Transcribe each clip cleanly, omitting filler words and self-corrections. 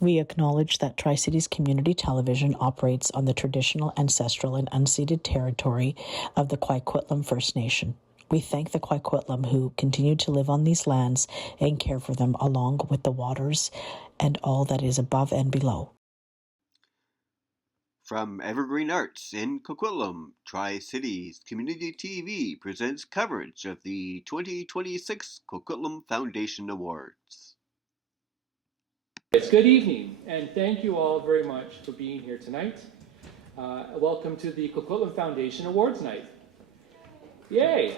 We acknowledge that Tri-Cities Community Television operates on the traditional, ancestral, and unceded territory of the Coquitlam First Nation. We thank the Coquitlam who continue to live on these lands and care for them along with the waters and all that is above and below. From Evergreen Arts in Coquitlam, Tri-Cities Community TV presents coverage of the 2026 Coquitlam Foundation Awards. It's good evening, and thank you all very much for being here tonight. Welcome to the Coquitlam Foundation Awards Night. Yay!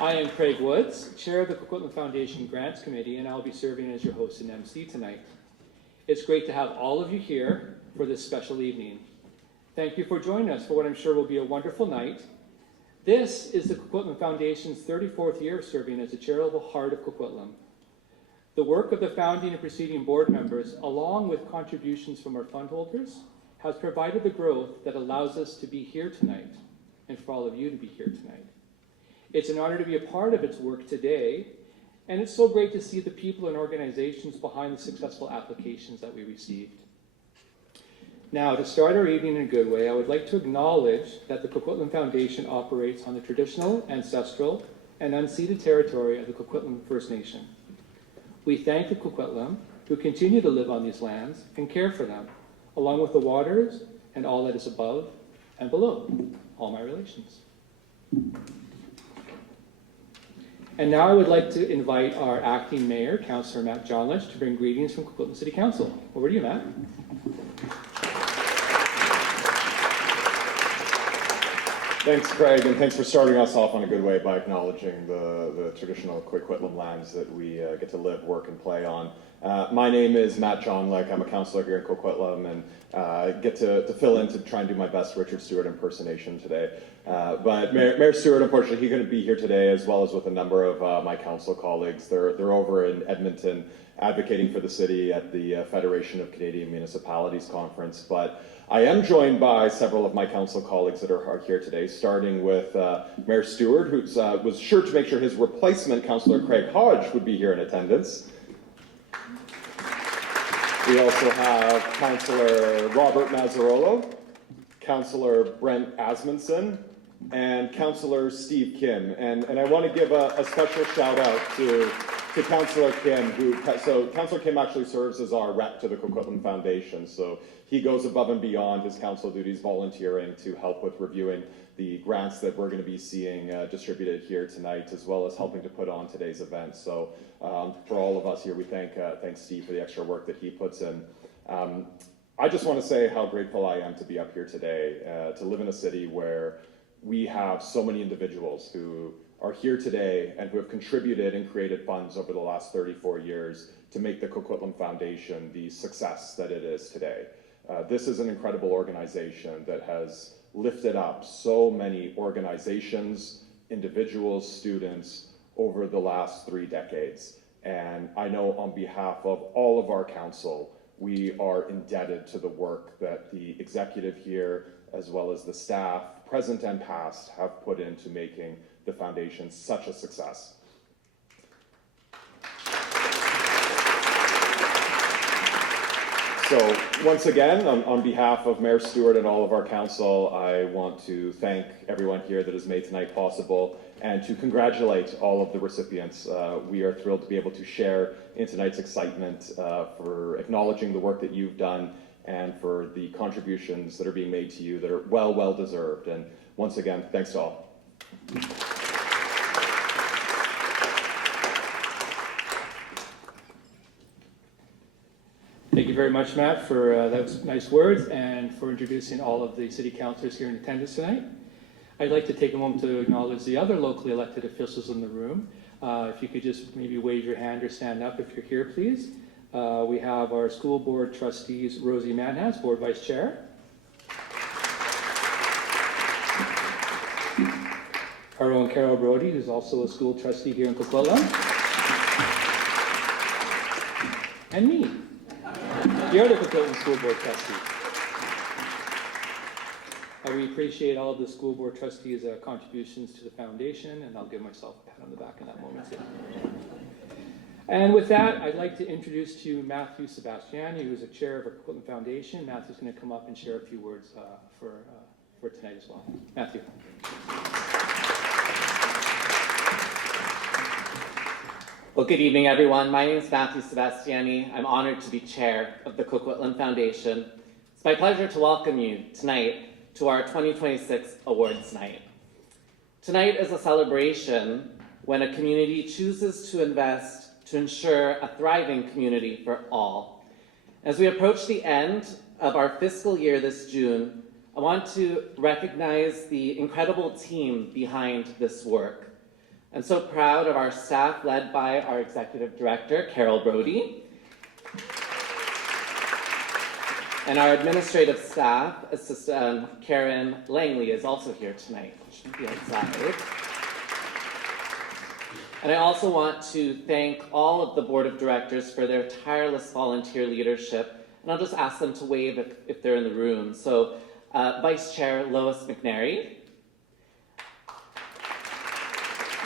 I am Craig Woods, Chair of the Coquitlam Foundation Grants Committee, and I'll be serving as your host and MC tonight. It's great to have all of you here for this special evening. Thank you for joining us for what I'm sure will be a wonderful night. This is the Coquitlam Foundation's 34th year of serving as the charitable heart of Coquitlam. The work of the founding and preceding board members, along with contributions from our fund holders, has provided the growth that allows us to be here tonight, and for all of you to be here tonight. It's an honor to be a part of its work today, and it's so great to see the people and organizations behind the successful applications that we received. Now, to start our evening in a good way, I would like to acknowledge that the Coquitlam Foundation operates on the traditional, ancestral, and unceded territory of the Coquitlam First Nation. We thank the Coquitlam who continue to live on these lands and care for them, along with the waters and all that is above and below, all my relations. And now I would like to invite our acting mayor, Councillor Matt Johnlich, to bring greetings from Coquitlam City Council. Over to you, Matt. Thanks, Craig, and thanks for starting us off on a good way by acknowledging the traditional Coquitlam lands that we get to live, work, and play on. My name is Matt Johnlich. I'm a councillor here in Coquitlam, and get to fill in to try and do my best Richard Stewart impersonation today. But Mayor Stewart, unfortunately, he couldn't be here today, as well as with a number of my council colleagues. They're over in Edmonton advocating for the city at the Federation of Canadian Municipalities Conference. But I am joined by several of my council colleagues that are here today, starting with Mayor Stewart, who was sure to make sure his replacement, Councillor Craig Hodge, would be here in attendance. We also have Councillor Robert Mazzarolo, Councillor Brent Asmundson, and Councillor Steve Kim. And I want to give a special shout out to Councillor Kim, so Councillor Kim actually serves as our rep to the Coquitlam Foundation. So he goes above and beyond his council duties, volunteering to help with reviewing the grants that we're going to be seeing distributed here tonight, as well as helping to put on today's event. So for all of us here, we thank Steve for the extra work that he puts in. I just want to say how grateful I am to be up here today, to live in a city where we have so many individuals who are here today and who have contributed and created funds over the last 34 years to make the Coquitlam Foundation the success that it is today. This is an incredible organization that has lifted up so many organizations, individuals, students over the last 3 decades. And I know on behalf of all of our council, we are indebted to the work that the executive here, as well as the staff, present and past, have put into making the foundation such a success. So once again, on behalf of Mayor Stewart and all of our council, I want to thank everyone here that has made tonight possible and to congratulate all of the recipients. We are thrilled to be able to share in tonight's excitement for acknowledging the work that you've done and for the contributions that are being made to you that are well deserved. And once again, thanks to all. Thank you very much, Matt, for those nice words and for introducing all of the city councilors here in attendance tonight. I'd like to take a moment to acknowledge the other locally elected officials in the room. If you could just maybe wave your hand or stand up if you're here, please. We have our school board trustees, Rosie Manhas, board vice chair. Our own Carol Brody, who's also a school trustee here in Coquitlam. And me, the other Coquitlam school board trustee. We appreciate all of the school board trustees' contributions to the foundation, and I'll give myself a pat on the back in that moment too. And with that, I'd like to introduce to you Matthew Sebastiani, who's the chair of our Coquitlam Foundation. Matthew's going to come up and share a few words for tonight as well. Matthew. Well, good evening, everyone. My name is Matthew Sebastiani. I'm honored to be chair of the Coquitlam Foundation. It's my pleasure to welcome you tonight to our 2026 Awards Night. Tonight is a celebration when a community chooses to invest to ensure a thriving community for all. As we approach the end of our fiscal year this June, I want to recognize the incredible team behind this work. I'm so proud of our staff led by our Executive Director, Carol Brody, and our administrative staff, Assistant Karen Langley is also here tonight. She should be outside. And I also want to thank all of the Board of Directors for their tireless volunteer leadership. And I'll just ask them to wave if they're in the room. So Vice Chair Lois McNary.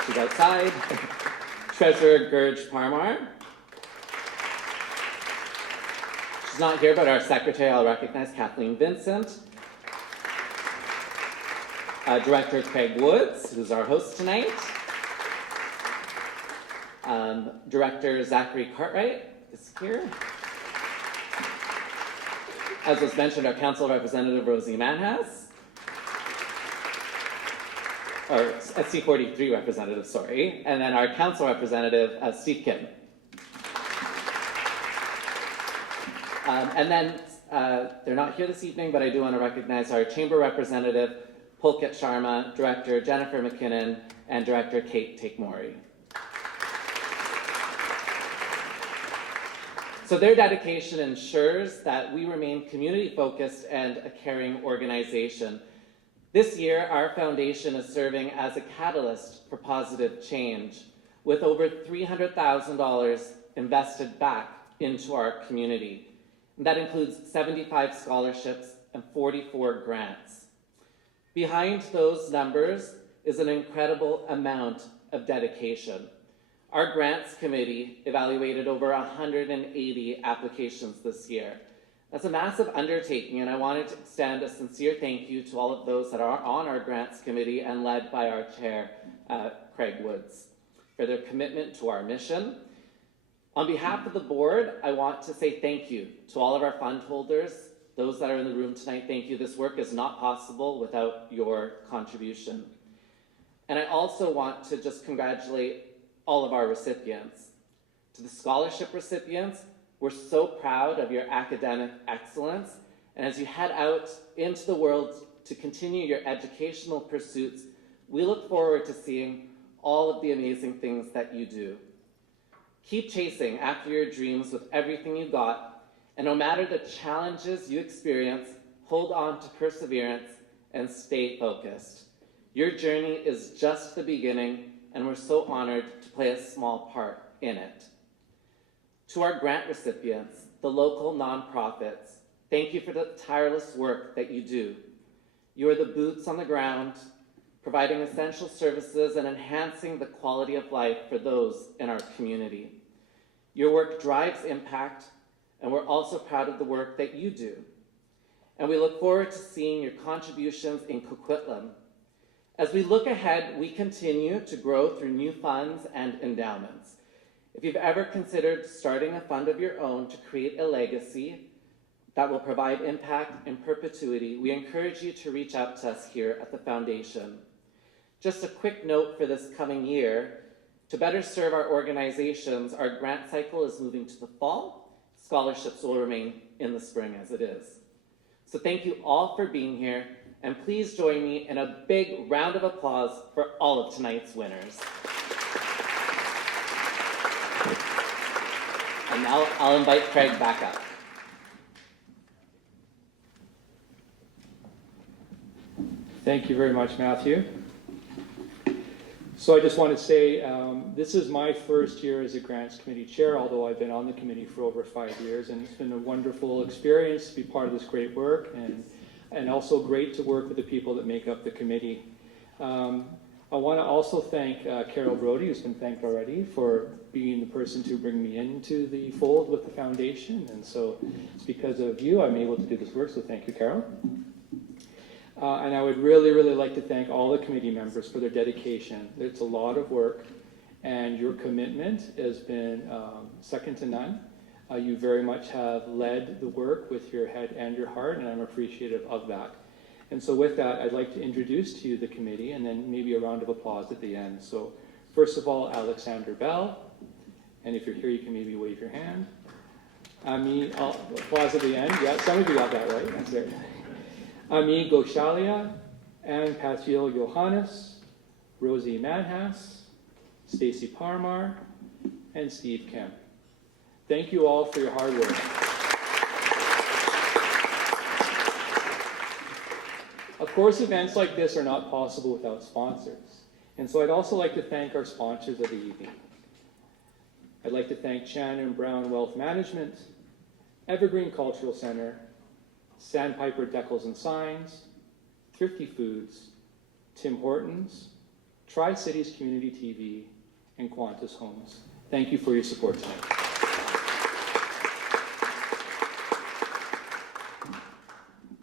She's outside. Treasurer Gurj Parmar. She's not here, but our secretary, I'll recognize Kathleen Vincent. Director Craig Woods, who's our host tonight. Director Zachary Cartwright is here. As was mentioned, our council representative Rosie Manhas. Or SC43 representative, sorry. And then our council representative, Steve Kim. And then they're not here this evening, but I do want to recognize our chamber representative, Pulkit Sharma, Director Jennifer McKinnon, and Director Kate Takemori. So their dedication ensures that we remain community-focused and a caring organization. This year, our foundation is serving as a catalyst for positive change, with over $300,000 invested back into our community. And that includes 75 scholarships and 44 grants. Behind those numbers is an incredible amount of dedication. Our grants committee evaluated over 180 applications this year. That's a massive undertaking, and I wanted to extend a sincere thank you to all of those that are on our grants committee and led by our chair, Craig Woods, for their commitment to our mission. On behalf of the board, I want to say thank you to all of our fund holders, those that are in the room tonight. Thank you. This work is not possible without your contribution. And I also want to just congratulate all of our recipients. To the scholarship recipients, we're so proud of your academic excellence, and as you head out into the world to continue your educational pursuits, we look forward to seeing all of the amazing things that you do. Keep chasing after your dreams with everything you got, and no matter the challenges you experience, hold on to perseverance and stay focused. Your journey is just the beginning, and we're so honored to play a small part in it. To our grant recipients, the local nonprofits, thank you for the tireless work that you do. You are the boots on the ground, providing essential services and enhancing the quality of life for those in our community. Your work drives impact, and we're also proud of the work that you do. And we look forward to seeing your contributions in Coquitlam. As we look ahead, we continue to grow through new funds and endowments. If you've ever considered starting a fund of your own to create a legacy that will provide impact in perpetuity, we encourage you to reach out to us here at the Foundation. Just a quick note for this coming year, to better serve our organizations, our grant cycle is moving to the fall. Scholarships will remain in the spring as it is. So thank you all for being here, and please join me in a big round of applause for all of tonight's winners. And now I'll invite Craig back up. Thank you very much, Matthew. So I just want to say, this is my first year as a grants committee chair, although I've been on the committee for over 5 years, and it's been a wonderful experience to be part of this great work. And and also great to work with the people that make up the committee. I want to also thank Carol Brody, who's been thanked already, for being the person to bring me into the fold with the foundation. And so it's because of you I'm able to do this work, so thank you, Carol. And I would really, really like to thank all the committee members for their dedication. It's a lot of work, and your commitment has been second to none. You very much have led the work with your head and your heart, and I'm appreciative of that. And so with that, I'd like to introduce to you the committee, and then maybe a round of applause at the end. So first of all, Alexander Bell, and if you're here, you can maybe wave your hand. Ami, applause at the end. Yeah, some of you got that right. That's right. Ami Goshalia, Ann Patil Johannes, Rosie Manhas, Stacy Parmar, and Steve Kim. Thank you all for your hard work. Of course, events like this are not possible without sponsors. And so I'd also like to thank our sponsors of the evening. I'd like to thank Shannon Brown Wealth Management, Evergreen Cultural Center, Sandpiper Decals and Signs, Thrifty Foods, Tim Hortons, Tri-Cities Community TV, and Qantas Homes. Thank you for your support tonight.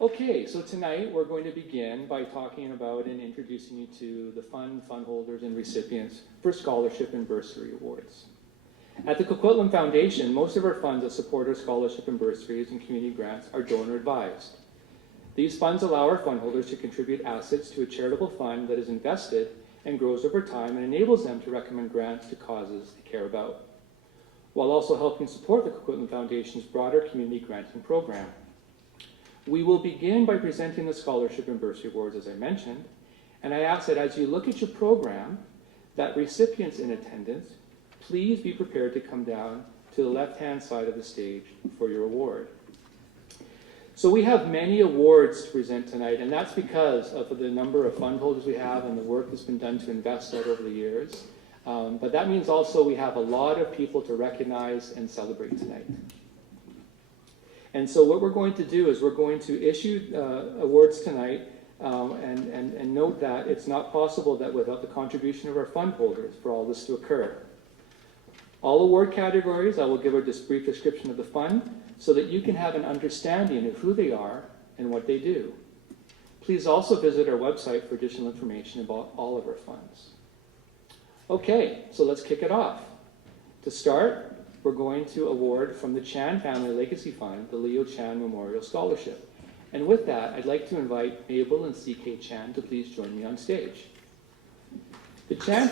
Okay, so tonight we're going to begin by talking about and introducing you to the fund holders, and recipients for scholarship and bursary awards. At the Coquitlam Foundation, most of our funds that support our scholarship and bursaries and community grants are donor advised. These funds allow our fund holders to contribute assets to a charitable fund that is invested and grows over time and enables them to recommend grants to causes they care about, while also helping support the Coquitlam Foundation's broader community granting program. We will begin by presenting the scholarship and bursary awards, as I mentioned, and I ask that as you look at your program, that recipients in attendance, please be prepared to come down to the left-hand side of the stage for your award. So we have many awards to present tonight, and that's because of the number of fund holders we have and the work that's been done to invest that over the years. But that means also we have a lot of people to recognize and celebrate tonight. And so what we're going to do is we're going to issue awards tonight, and note that it's not possible that without the contribution of our fund holders for all this to occur. All award categories, I will give a brief description of the fund so that you can have an understanding of who they are and what they do. Please also visit our website for additional information about all of our funds. Okay, so let's kick it off. To start, we're going to award from the Chan Family Legacy Fund the Leo Chan Memorial Scholarship. And with that, I'd like to invite Mabel and CK Chan to please join me on stage. The Chan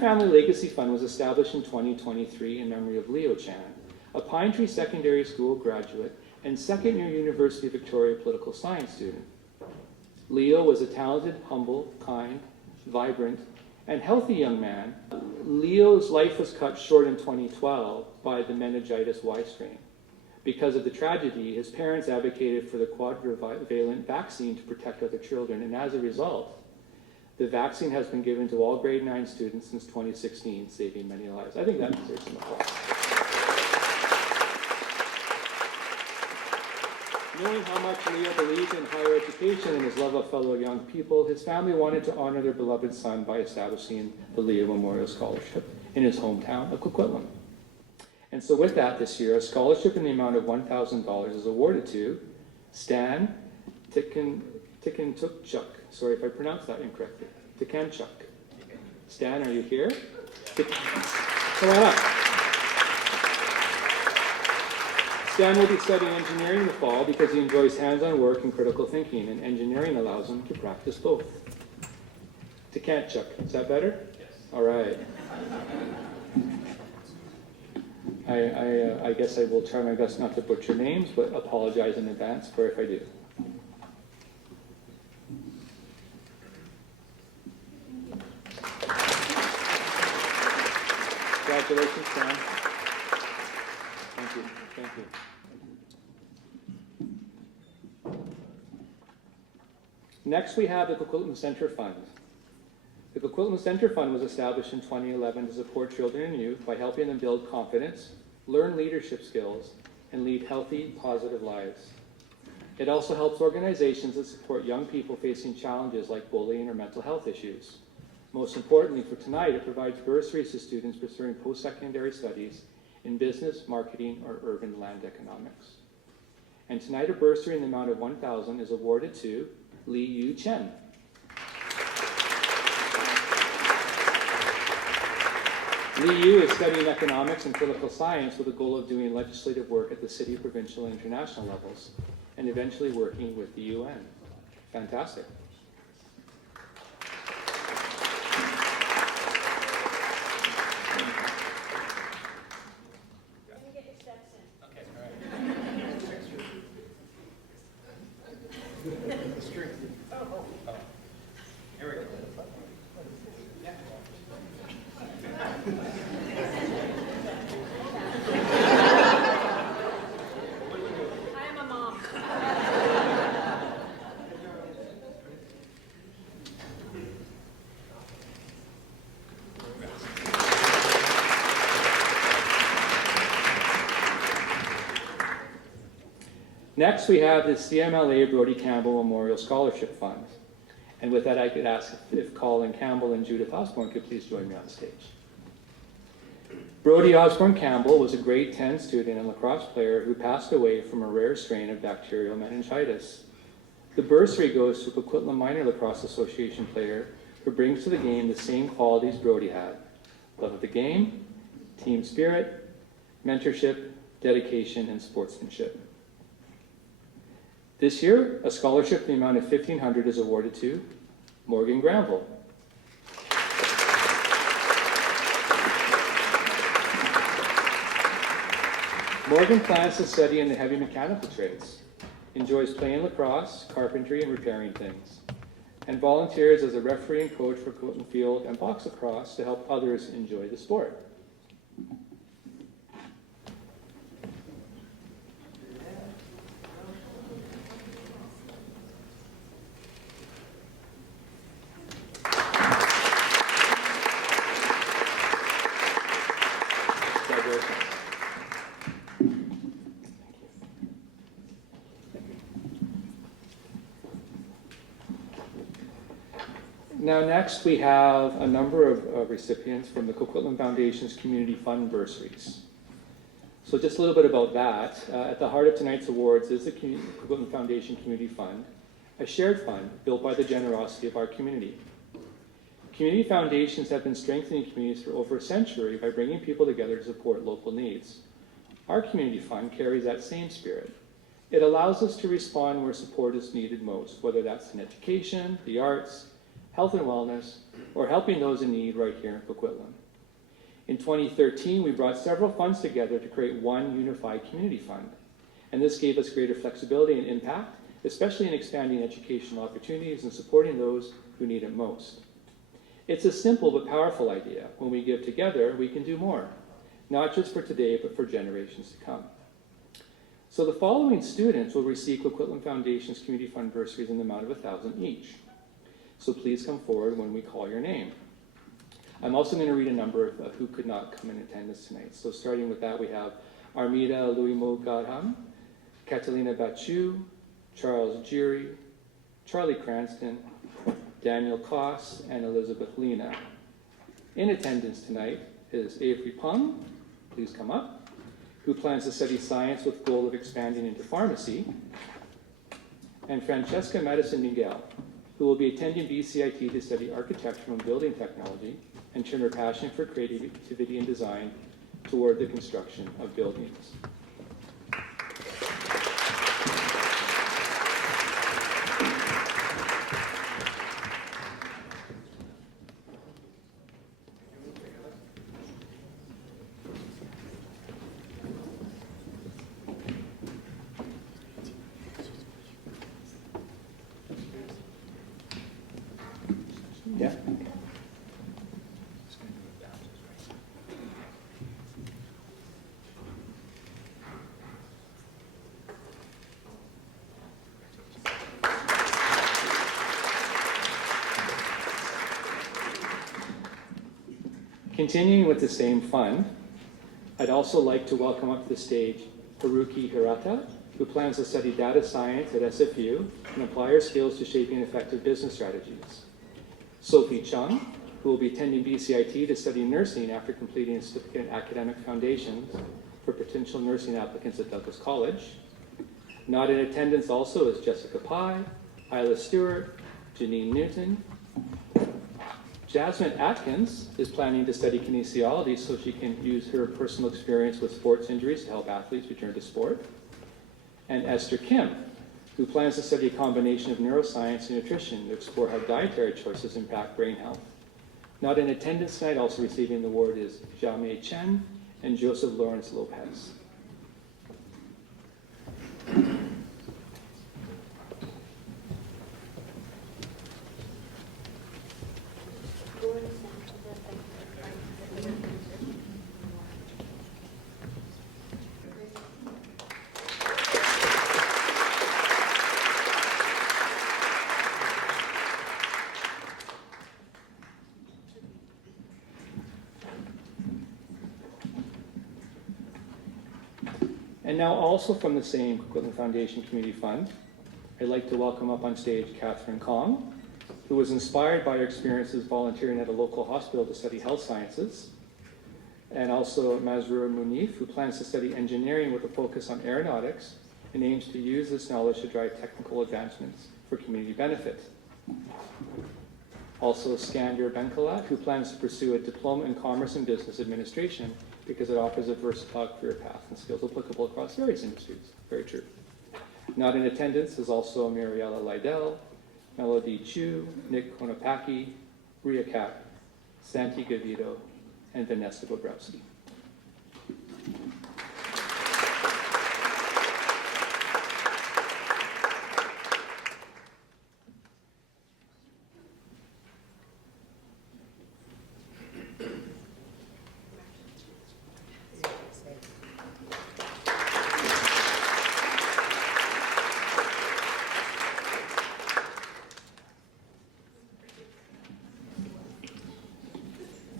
Family Legacy Fund was established in 2023 in memory of Leo Chan, a Pine Tree Secondary School graduate and second-year University of Victoria political science student. Leo was a talented, humble, kind, vibrant, and healthy young man. Leo's life was cut short in 2012 by the meningitis Y strain. Because of the tragedy, his parents advocated for the quadrivalent vaccine to protect other children, and as a result, the vaccine has been given to all grade 9 students since 2016, saving many lives. I think that deserves some applause. Knowing how much Leo believed in higher education and his love of fellow young people, his family wanted to honor their beloved son by establishing the Leo Memorial Scholarship in his hometown of Coquitlam. And so with that, this year, a scholarship in the amount of $1,000 is awarded to Stan Tikantukchuk. Sorry if I pronounced that incorrectly. Tikanchuk. Stan, are you here? Come on up. Stan will be studying engineering in the fall because he enjoys hands-on work and critical thinking, and engineering allows him to practice both. Tikanchuk, is that better? Yes. All right. I guess I will try my best not to butcher names, but apologize in advance for if I do. Congratulations, Stan. Thank you. Thank you. Next, we have the Coquitlam Center Fund. The Coquitlam Center Fund was established in 2011 to support children and youth by helping them build confidence, learn leadership skills, and lead healthy, positive lives. It also helps organizations that support young people facing challenges like bullying or mental health issues. Most importantly for tonight, it provides bursaries to students pursuing post-secondary studies in business, marketing, or urban land economics. And tonight a bursary in the amount of $1,000 is awarded to Li Yu Chen. Li Yu is studying economics and political science with the goal of doing legislative work at the city, provincial, and international levels, and eventually working with the UN. Fantastic. Let me get your steps in. Okay, all right. The string. Oh. Here we go. I am a mom. Next, we have the CMLA Brody Campbell Memorial Scholarship Fund. And with that, I could ask if Colin Campbell and Judith Osborne could please join me on stage. Brody Osborne Campbell was a grade 10 student and lacrosse player who passed away from a rare strain of bacterial meningitis. The bursary goes to a Coquitlam Minor Lacrosse Association player who brings to the game the same qualities Brody had: love of the game, team spirit, mentorship, dedication, and sportsmanship. This year, a scholarship in the amount of $1,500 is awarded to Morgan Granville. Morgan plans to study in the heavy mechanical trades, enjoys playing lacrosse, carpentry, and repairing things, and volunteers as a referee and coach for Coquitlam Field and box lacrosse to help others enjoy the sport. Now next we have a number of recipients from the Coquitlam Foundation's Community Fund bursaries. So just a little bit about that. At the heart of tonight's awards is the Coquitlam Foundation Community Fund, a shared fund built by the generosity of our community. Community foundations have been strengthening communities for over a century by bringing people together to support local needs. Our community fund carries that same spirit. It allows us to respond where support is needed most, whether that's in education, the arts, health and wellness, or helping those in need right here in Coquitlam. In 2013, we brought several funds together to create one unified community fund. And this gave us greater flexibility and impact, especially in expanding educational opportunities and supporting those who need it most. It's a simple but powerful idea. When we give together, we can do more, not just for today, but for generations to come. So the following students will receive Coquitlam Foundation's Community Fund bursaries in the amount of $1,000 each. So please come forward when we call your name. I'm also going to read a number of who could not come in attendance tonight. So starting with that, we have Armida Louimo-Gadham, Catalina Bachu, Charles Geary, Charlie Cranston, Daniel Koss, and Elizabeth Lena. In attendance tonight is Avery Pung, please come up, who plans to study science with goal of expanding into pharmacy, and Francesca Madison Miguel, who will be attending BCIT to study architectural and building technology and turn her passion for creativity and design toward the construction of buildings. Yeah. Continuing with the same fund, I'd also like to welcome up to the stage Haruki Hirata, who plans to study data science at SFU and apply her skills to shaping effective business strategies. Sophie Chung, who will be attending BCIT to study nursing after completing a certificate in academic foundations for potential nursing applicants at Douglas College. Not in attendance also is Jessica Pye, Isla Stewart, Janine Newton. Jasmine Atkins is planning to study kinesiology so she can use her personal experience with sports injuries to help athletes return to sport. And Esther Kim, who plans to study a combination of neuroscience and nutrition to explore how dietary choices impact brain health. Not in attendance tonight, also receiving the award is Jiamei Chen and Joseph Lawrence Lopez. And now also from the same Coquitlam Foundation Community Fund, I'd like to welcome up on stage Catherine Kong, who was inspired by her experiences volunteering at a local hospital to study health sciences, and also Mazrur Munif, who plans to study engineering with a focus on aeronautics and aims to use this knowledge to drive technical advancements for community benefit. Also Skandir Benkalat, who plans to pursue a diploma in commerce and business administration because it offers a versatile career path and skills applicable across various industries. Very true. Not in attendance is also Mariella Lydell, Melody Chu, Nick Konopaki, Ria Cap, Santi Gavito, and Vanessa Bobrowski.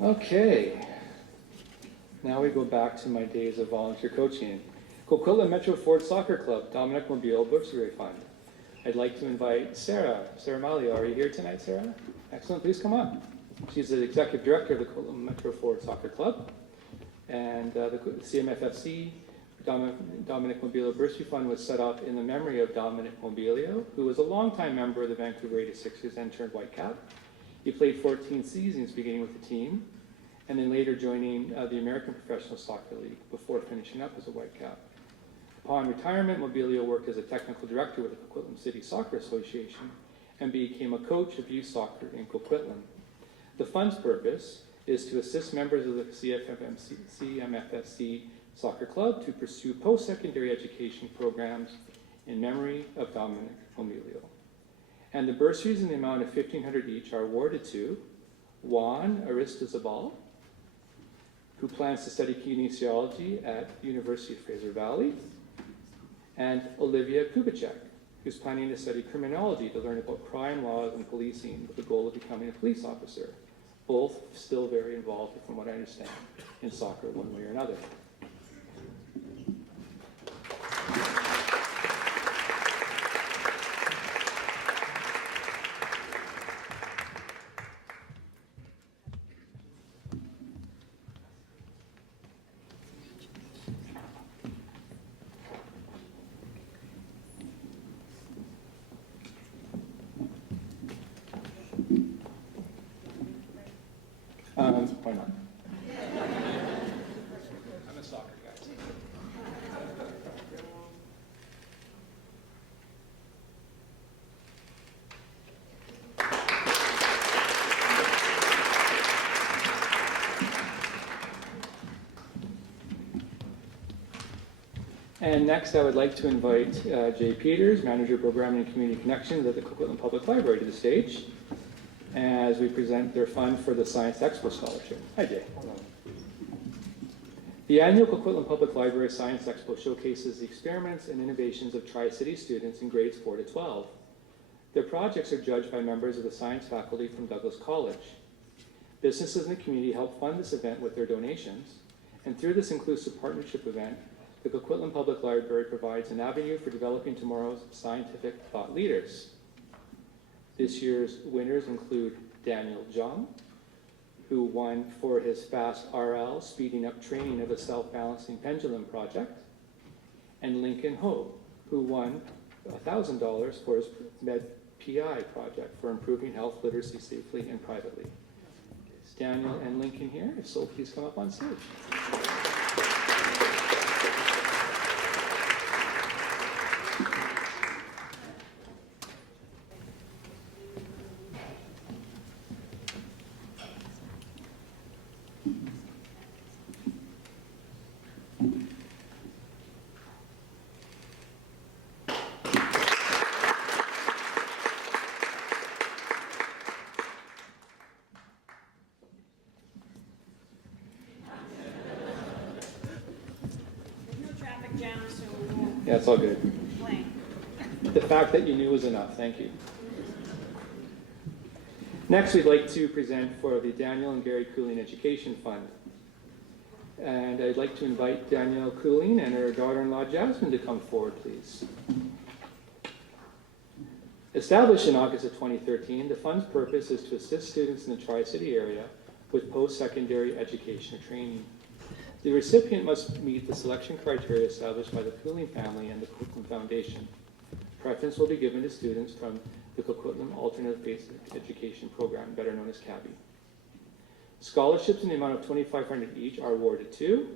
Okay, now we go back to my days of volunteer coaching. Coquitlam Metro Ford Soccer Club, Dominic Mobile Bursary Fund. I'd like to invite Sarah Malio. Are you here tonight, Sarah? Excellent, please come on. She's the executive director of the Coquitlam Metro Ford Soccer Club. And the CMFFC, Dominic Mobilio Bursary Fund, was set up in the memory of Dominic Mobilio, who was a longtime member of the Vancouver 86ers and turned Whitecap. He played 14 seasons beginning with the team, and then later joining the American Professional Soccer League before finishing up as a Whitecap. Upon retirement, Mobilio worked as a technical director with the Coquitlam City Soccer Association and became a coach of youth soccer in Coquitlam. The fund's purpose is to assist members of the CMFFC Soccer Club to pursue post-secondary education programs in memory of Dominic Mobilio. And the bursaries in the amount of $1,500 each are awarded to Juan Aristizabal, who plans to study kinesiology at University of Fraser Valley, and Olivia Kubicek, who's planning to study criminology to learn about crime laws and policing with the goal of becoming a police officer. Both still very involved, from what I understand, in soccer one way or another. Why not? I'm a soccer guy. And next, I would like to invite Jay Peters, Manager of Programming and Community Connections at the Coquitlam Public Library, to the stage as we present their fund for the Science Expo Scholarship. Hi, Jay. The annual Coquitlam Public Library Science Expo showcases the experiments and innovations of Tri-City students in grades 4 to 12. Their projects are judged by members of the science faculty from Douglas College. Businesses in the community help fund this event with their donations, and through this inclusive partnership event, the Coquitlam Public Library provides an avenue for developing tomorrow's scientific thought leaders. This year's winners include Daniel Jong, who won for his fast RL speeding up training of a self-balancing pendulum project, and Lincoln Ho, who won $1,000 for his Med PI project for improving health literacy safely and privately. Is Daniel and Lincoln here? If so, please come up on stage. Jam, so we won't Yeah, it's all good. complain. The fact that you knew was enough. Thank you. Next, we'd like to present for the Daniel and Gary Cooling Education Fund. And I'd like to invite Danielle Cooling and her daughter-in-law Jasmine to come forward, please. Established in August of 2013, the fund's purpose is to assist students in the Tri-City area with post-secondary education or training. The recipient must meet the selection criteria established by the Cooling family and the Coquitlam Foundation. Preference will be given to students from the Coquitlam Alternative Basic Education Program, better known as CABE. Scholarships in the amount of $2,500 each are awarded to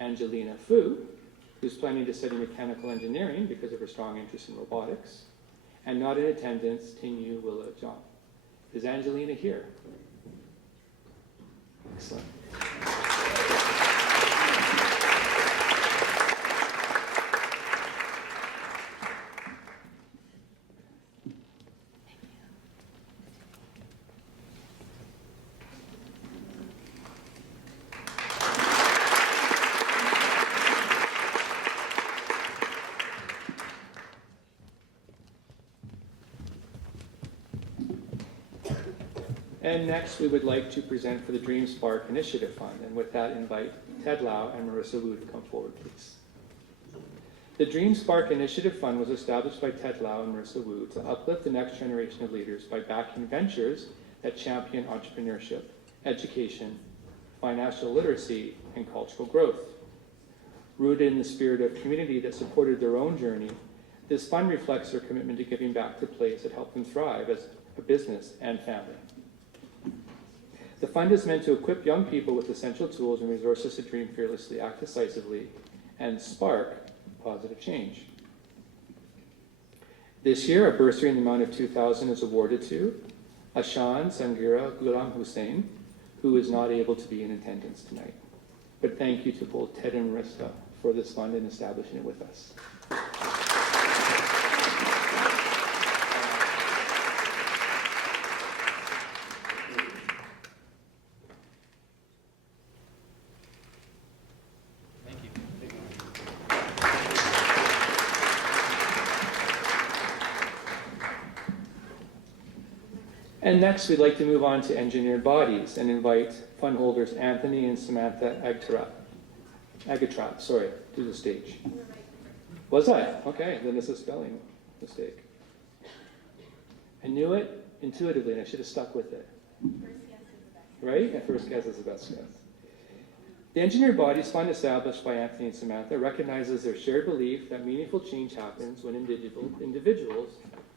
Angelina Fu, who's planning to study mechanical engineering because of her strong interest in robotics, and not in attendance, Tinyu Willa John. Is Angelina here? Excellent. And next, we would like to present for the Dream Spark Initiative Fund. And with that, invite Ted Lau and Marissa Wu to come forward, please. The Dream Spark Initiative Fund was established by Ted Lau and Marissa Wu to uplift the next generation of leaders by backing ventures that champion entrepreneurship, education, financial literacy, and cultural growth. Rooted in the spirit of community that supported their own journey, this fund reflects their commitment to giving back to places that help them thrive as a business and family. The fund is meant to equip young people with essential tools and resources to dream fearlessly, act decisively, and spark positive change. This year, a bursary in the amount of $2,000 is awarded to Ashan Sangira Ghulam Hussain, who is not able to be in attendance tonight. But thank you to both Ted and Marissa for this fund and establishing it with us. And next, we'd like to move on to engineered bodies and invite fund holders Anthony and Samantha Agatrap, to the stage. Was I? Okay, then it's a spelling mistake. I knew it intuitively, and I should have stuck with it. Right? At first guess is the best guess. The Engineered Bodies Fund, established by Anthony and Samantha, recognizes their shared belief that meaningful change happens when individuals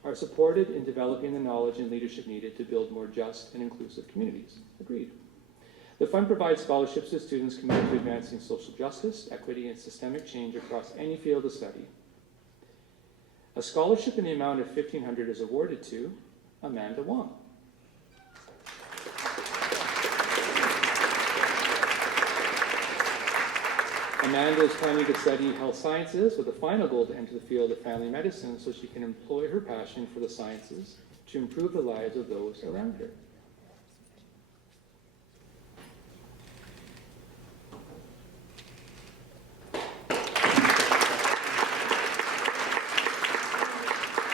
are supported in developing the knowledge and leadership needed to build more just and inclusive communities. Agreed. The fund provides scholarships to students committed to advancing social justice, equity, and systemic change across any field of study. A scholarship in the amount of $1,500 is awarded to Amanda Wong. Amanda is planning to study health sciences with a final goal to enter the field of family medicine so she can employ her passion for the sciences to improve the lives of those around her.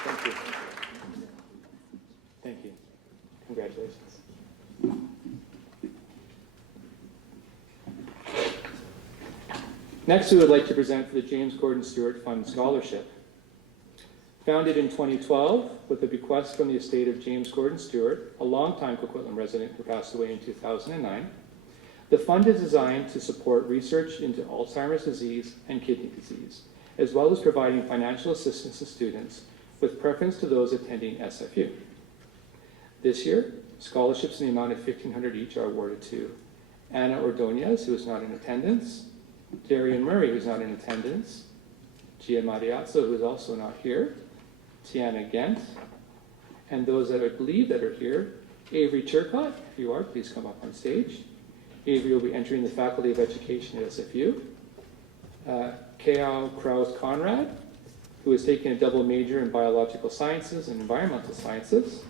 Thank you. Thank you. Congratulations. Next, we would like to present for the James Gordon Stewart Fund Scholarship. Founded in 2012 with a bequest from the estate of James Gordon Stewart, a longtime Coquitlam resident who passed away in 2009, the fund is designed to support research into Alzheimer's disease and kidney disease, as well as providing financial assistance to students with preference to those attending SFU. This year, scholarships in the amount of $1,500 each are awarded to Anna Ordonez, who is not in attendance, Darian Murray, who is not in attendance, Gia Mariazzo, who is also not here, Tiana Gent, and those that I believe that are here, Avery Turcott, if you are, please come up on stage. Avery will be entering the Faculty of Education at SFU. K.L. Krause-Conrad, who is taking a double major in Biological Sciences and Environmental Sciences.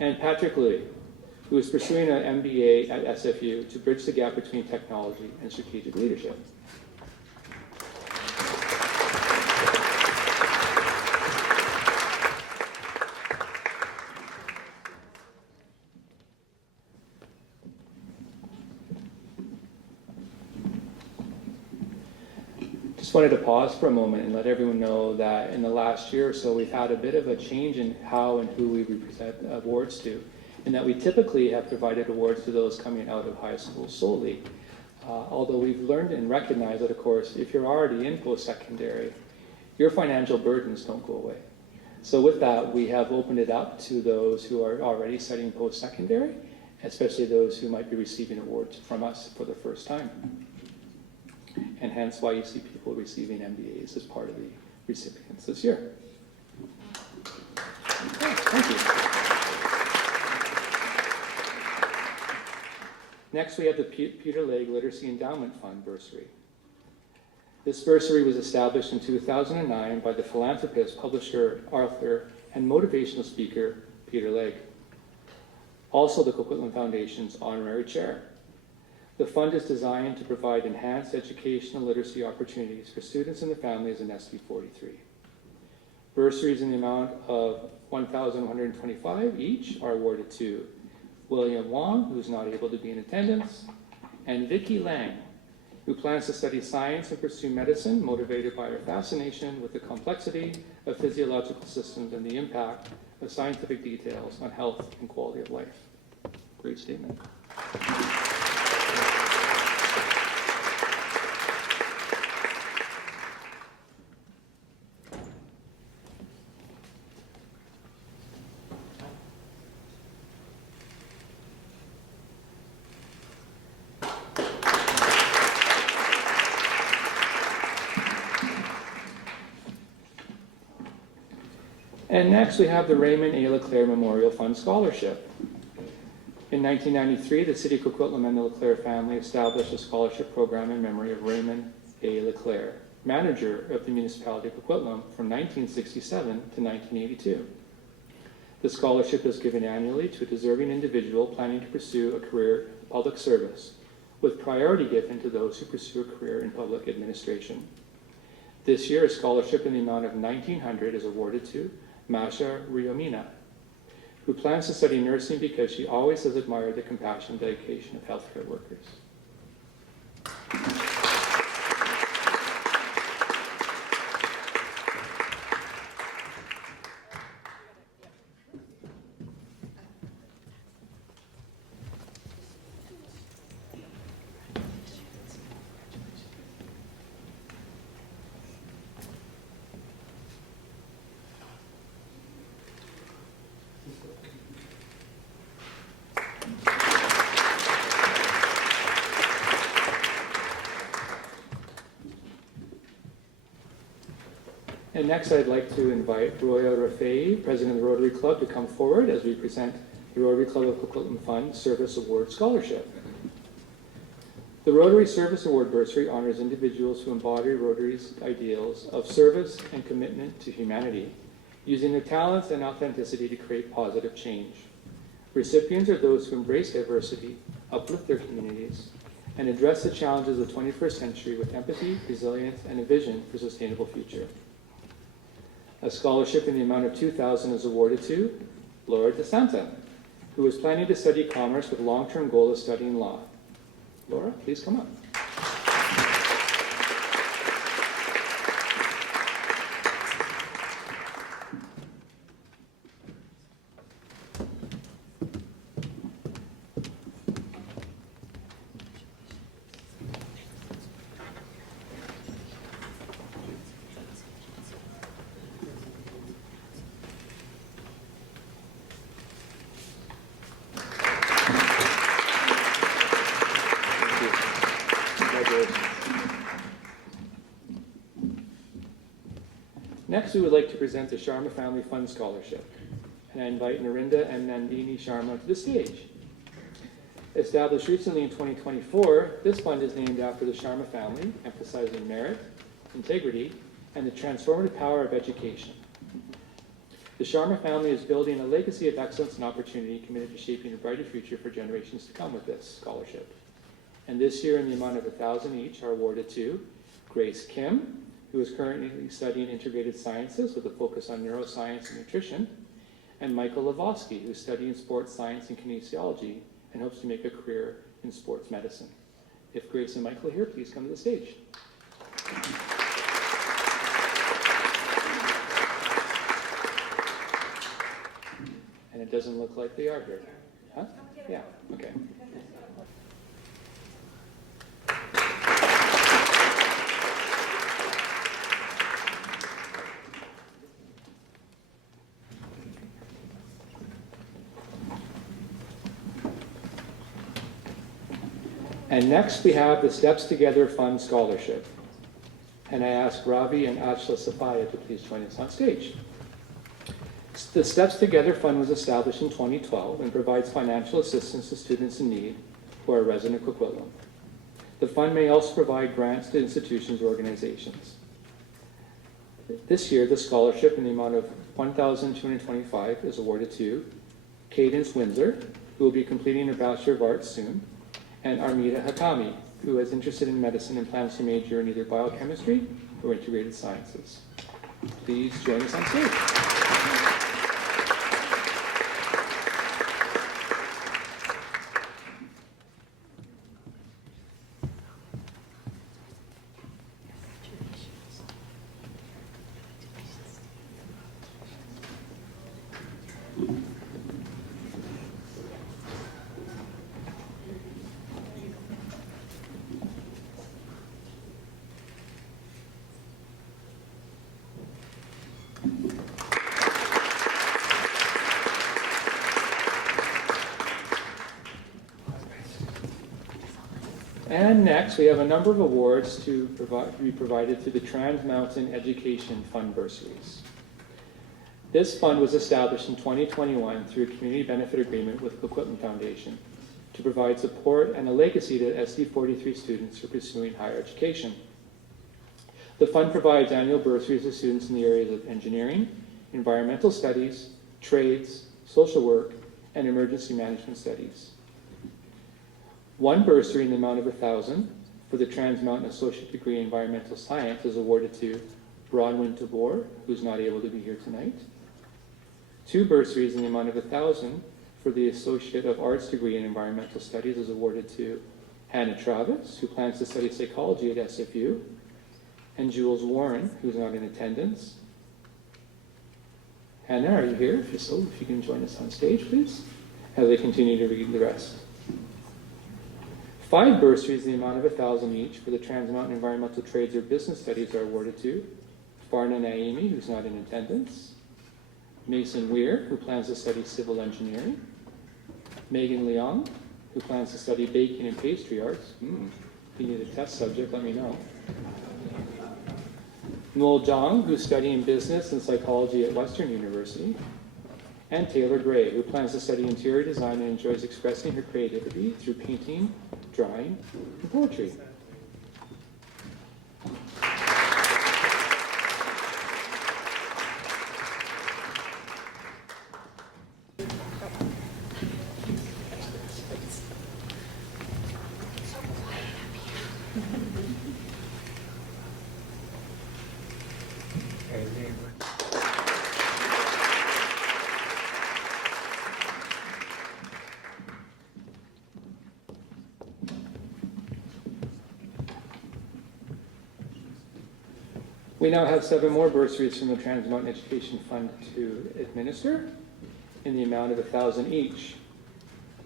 And Patrick Louis, who is pursuing an MBA at SFU to bridge the gap between technology and strategic leadership. Just wanted to pause for a moment and let everyone know that in the last year or so, we've had a bit of a change in how and who we present awards to, in that we typically have provided awards to those coming out of high school solely. Although we've learned and recognized that, of course, if you're already in post-secondary, your financial burdens don't go away. So with that, we have opened it up to those who are already studying post-secondary, especially those who might be receiving awards from us for the first time. And hence why you see people receiving MBAs as part of the recipients this year. Okay, thank you. Next, we have the Peter Legge Literacy Endowment Fund bursary. This bursary was established in 2009 by the philanthropist, publisher, author, and motivational speaker, Peter Legge, also the Coquitlam Foundation's honorary chair. The fund is designed to provide enhanced educational literacy opportunities for students and their families in SB 43. Bursaries in the amount of $1,125 each are awarded to William Wong, who is not able to be in attendance, and Vicky Lang, who plans to study science and pursue medicine, motivated by her fascination with the complexity of physiological systems and the impact of scientific details on health and quality of life. Great statement. And next we have the Raymond A. LeClaire Memorial Fund Scholarship. In 1993, the City of Coquitlam and the LeClaire family established a scholarship program in memory of Raymond A. LeClaire, manager of the municipality of Coquitlam from 1967 to 1982. The scholarship is given annually to a deserving individual planning to pursue a career in public service, with priority given to those who pursue a career in public administration. This year, a scholarship in the amount of $1,900 is awarded to Masha Riomina, who plans to study nursing because she always has admired the compassion and dedication of healthcare workers. And next, I'd like to invite Roya Rafai, President of the Rotary Club, to come forward as we present the Rotary Club of Coquitlam Fund Service Award Scholarship. The Rotary Service Award Bursary honors individuals who embody Rotary's ideals of service and commitment to humanity, using their talents and authenticity to create positive change. Recipients are those who embrace diversity, uplift their communities, and address the challenges of the 21st century with empathy, resilience, and a vision for a sustainable future. A scholarship in the amount of $2,000 is awarded to Laura DeSanta, who is planning to study commerce with long-term goal of studying law. Laura, please come up. Next, we would like to present the Sharma Family Fund Scholarship. And I invite Narinda and Nandini Sharma to the stage. Established recently in 2024, this fund is named after the Sharma family, emphasizing merit, integrity, and the transformative power of education. The Sharma family is building a legacy of excellence and opportunity committed to shaping a brighter future for generations to come with this scholarship. And this year, in the amount of 1,000 each, are awarded to Grace Kim, who is currently studying integrated sciences with a focus on neuroscience and nutrition, and Michael Lavosky, who's studying sports science and kinesiology and hopes to make a career in sports medicine. If Grace and Michael are here, please come to the stage. And it doesn't look like they are here. Huh? Yeah, okay. And next we have the Steps Together Fund Scholarship. And I ask Ravi and Achla Safaya to please join us on stage. The Steps Together Fund was established in 2012 and provides financial assistance to students in need who are resident of Coquitlam. The fund may also provide grants to institutions or organizations. This year, the scholarship in the amount of $1,225 is awarded to Cadence Windsor, who will be completing her Bachelor of Arts soon, and Armida Hakami, who is interested in medicine and plans to major in either biochemistry or integrated sciences. Please join us on stage. And next, we have a number of awards to be provided through the Trans Mountain Education Fund bursaries. This fund was established in 2021 through a community benefit agreement with the Coquitlam Foundation to provide support and a legacy to SD43 students who are pursuing higher education. The fund provides annual bursaries to students in the areas of engineering, environmental studies, trades, social work, and emergency management studies. One bursary in the amount of $1,000 for the Trans Mountain Associate Degree in Environmental Science is awarded to Bronwyn Tabor, who's not able to be here tonight. Two bursaries in the amount of $1,000 for the Associate of Arts Degree in Environmental Studies is awarded to Hannah Travis, who plans to study psychology at SFU, and Jules Warren, who's not in attendance. Hannah, are you here? If so, if you can join us on stage, please, as I continue to read the rest. 5 bursaries in the amount of $1,000 each for the Trans Mountain Environmental Trades or Business Studies are awarded to Farna Naimi, who's not in attendance, Mason Weir, who plans to study civil engineering, Megan Leong, who plans to study baking and pastry arts. If you need a test subject, let me know. Noel Zhang, who's studying business and psychology at Western University, and Taylor Gray, who plans to study interior design and enjoys expressing her creativity through painting, drawing, and poetry. We now have 7 more bursaries from the Trans Mountain Education Fund to administer in the amount of $1,000 each,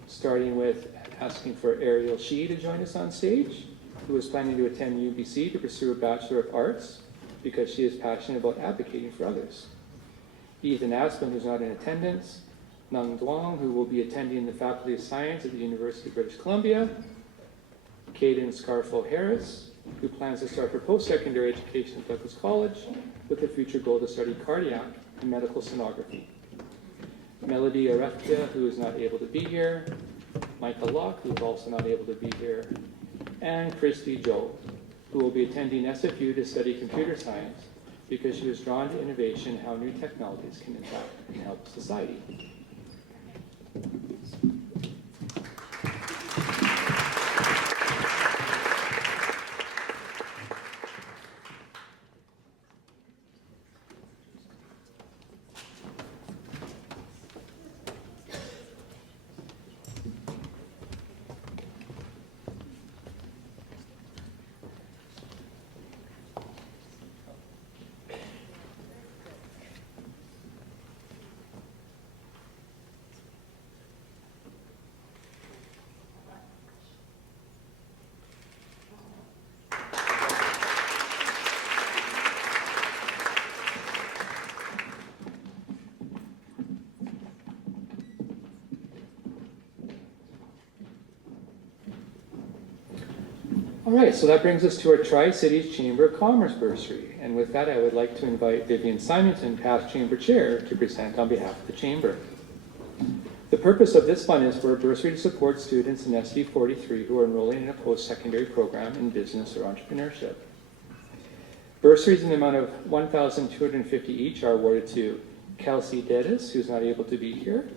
starting with asking for Ariel Shee to join us on stage, who is planning to attend UBC to pursue a Bachelor of Arts because she is passionate about advocating for others. Ethan Aspen, who's not in attendance, Nung Duong, who will be attending the Faculty of Science at the University of British Columbia, Caden Scarfo Harris, who plans to start her post-secondary education at Douglas College with a future goal to study cardiac and medical sonography. Melody Areftia, who is not able to be here, Michael Locke, who is also not able to be here, and Christy Joe, who will be attending SFU to study computer science because she was drawn to innovation and how new technologies can impact and help society. All right, so that brings us to our Tri-Cities Chamber of Commerce bursary. And with that, I would like to invite Vivian Simonton, past Chamber Chair, to present on behalf of the Chamber. The purpose of this fund is for a bursary to support students in SD 43 who are enrolling in a post-secondary program in business or entrepreneurship. Bursaries in the amount of $1,250 each are awarded to Kelsey Dedis, who's not able to be here,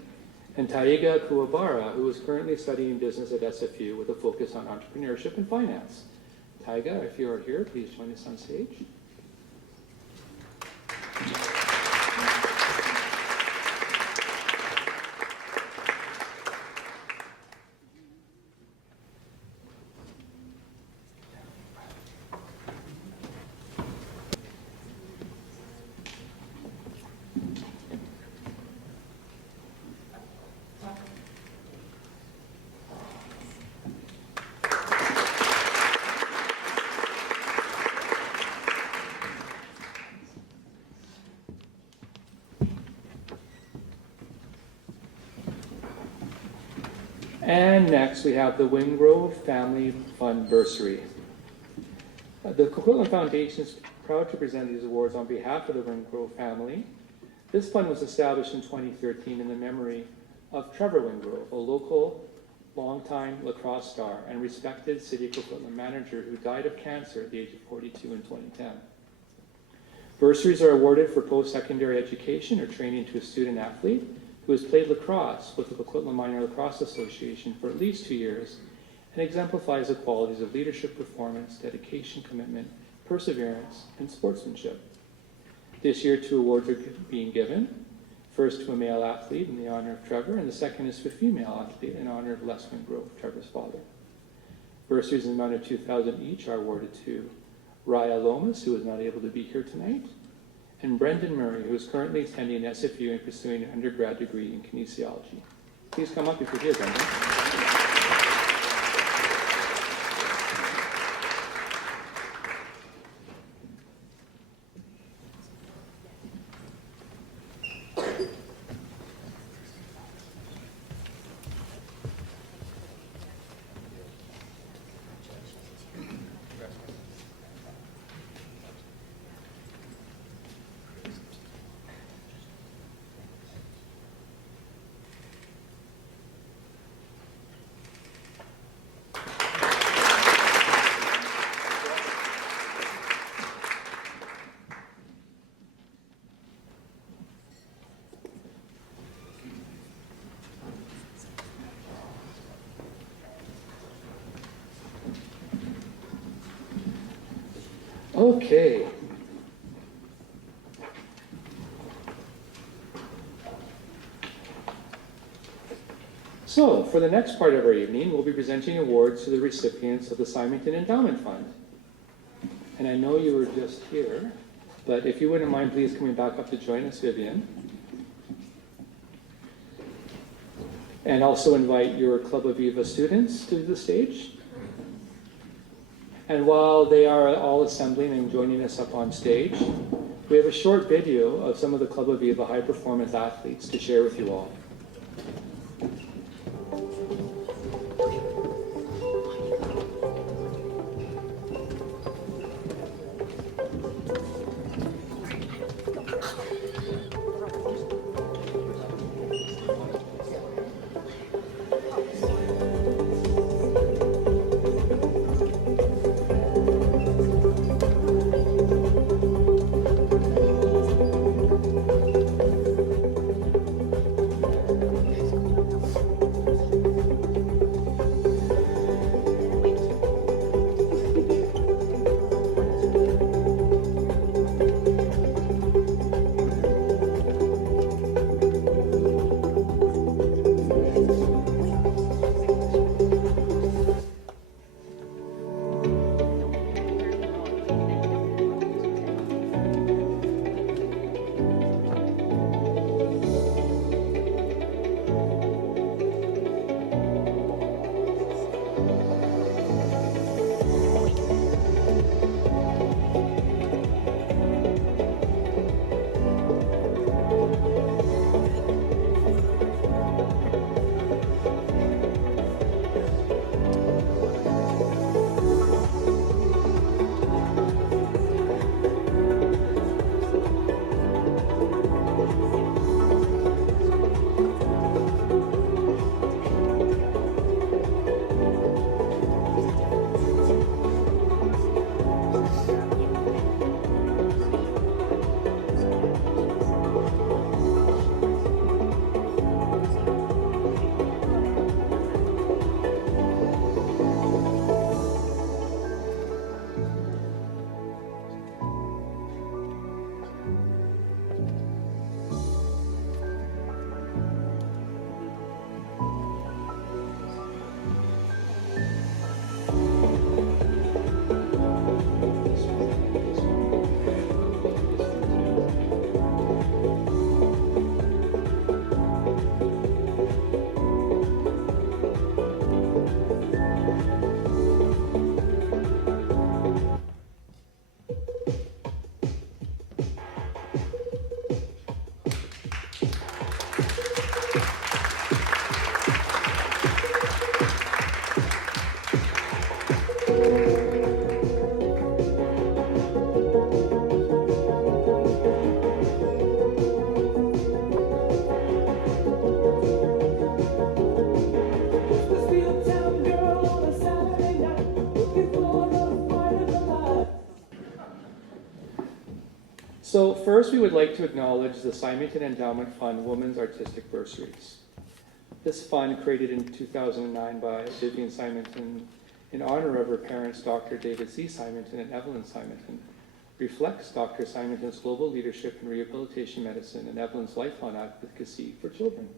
and Taiga Kuwabara, who is currently studying business at SFU with a focus on entrepreneurship and finance. Taiga, if you are here, please join us on stage. And next, we have the Wingrove Family Fund Bursary. The Coquitlam Foundation is proud to present these awards on behalf of the Wingrove family. This fund was established in 2013 in the memory of Trevor Wingrove, a local, longtime lacrosse star and respected City of Coquitlam manager who died of cancer at the age of 42 in 2010. Bursaries are awarded for post-secondary education or training to a student athlete who has played lacrosse with the Coquitlam Minor Lacrosse Association for at least 2 years and exemplifies the qualities of leadership, performance, dedication, commitment, perseverance, and sportsmanship. This year, 2 awards are being given. First to a male athlete in the honor of Trevor, and the second is to a female athlete in honor of Les Wingrove, Trevor's father. Bursaries in the amount of $2,000 each are awarded to Raya Lomas, who is not able to be here tonight, and Brendan Murray, who is currently attending SFU and pursuing an undergrad degree in kinesiology. Please come up if you're here, Brendan. Okay. So, for the next part of our evening, we'll be presenting awards to the recipients of the Symington Endowment Fund. And I know you were just here, but if you wouldn't mind please coming back up to join us, Vivian. And also invite your Club Aviva students to the stage. And while they are all assembling and joining us up on stage, we have a short video of some of the Club Aviva high performance athletes to share with you all. first, we would like to acknowledge the Symington Endowment Fund Women's Artistic Bursaries. This fund, created in 2009 by Vivian Symington in honor of her parents, Dr. David C. Symington and Evelyn Symington, reflects Dr. Symington's global leadership in rehabilitation medicine and Evelyn's lifelong advocacy for children.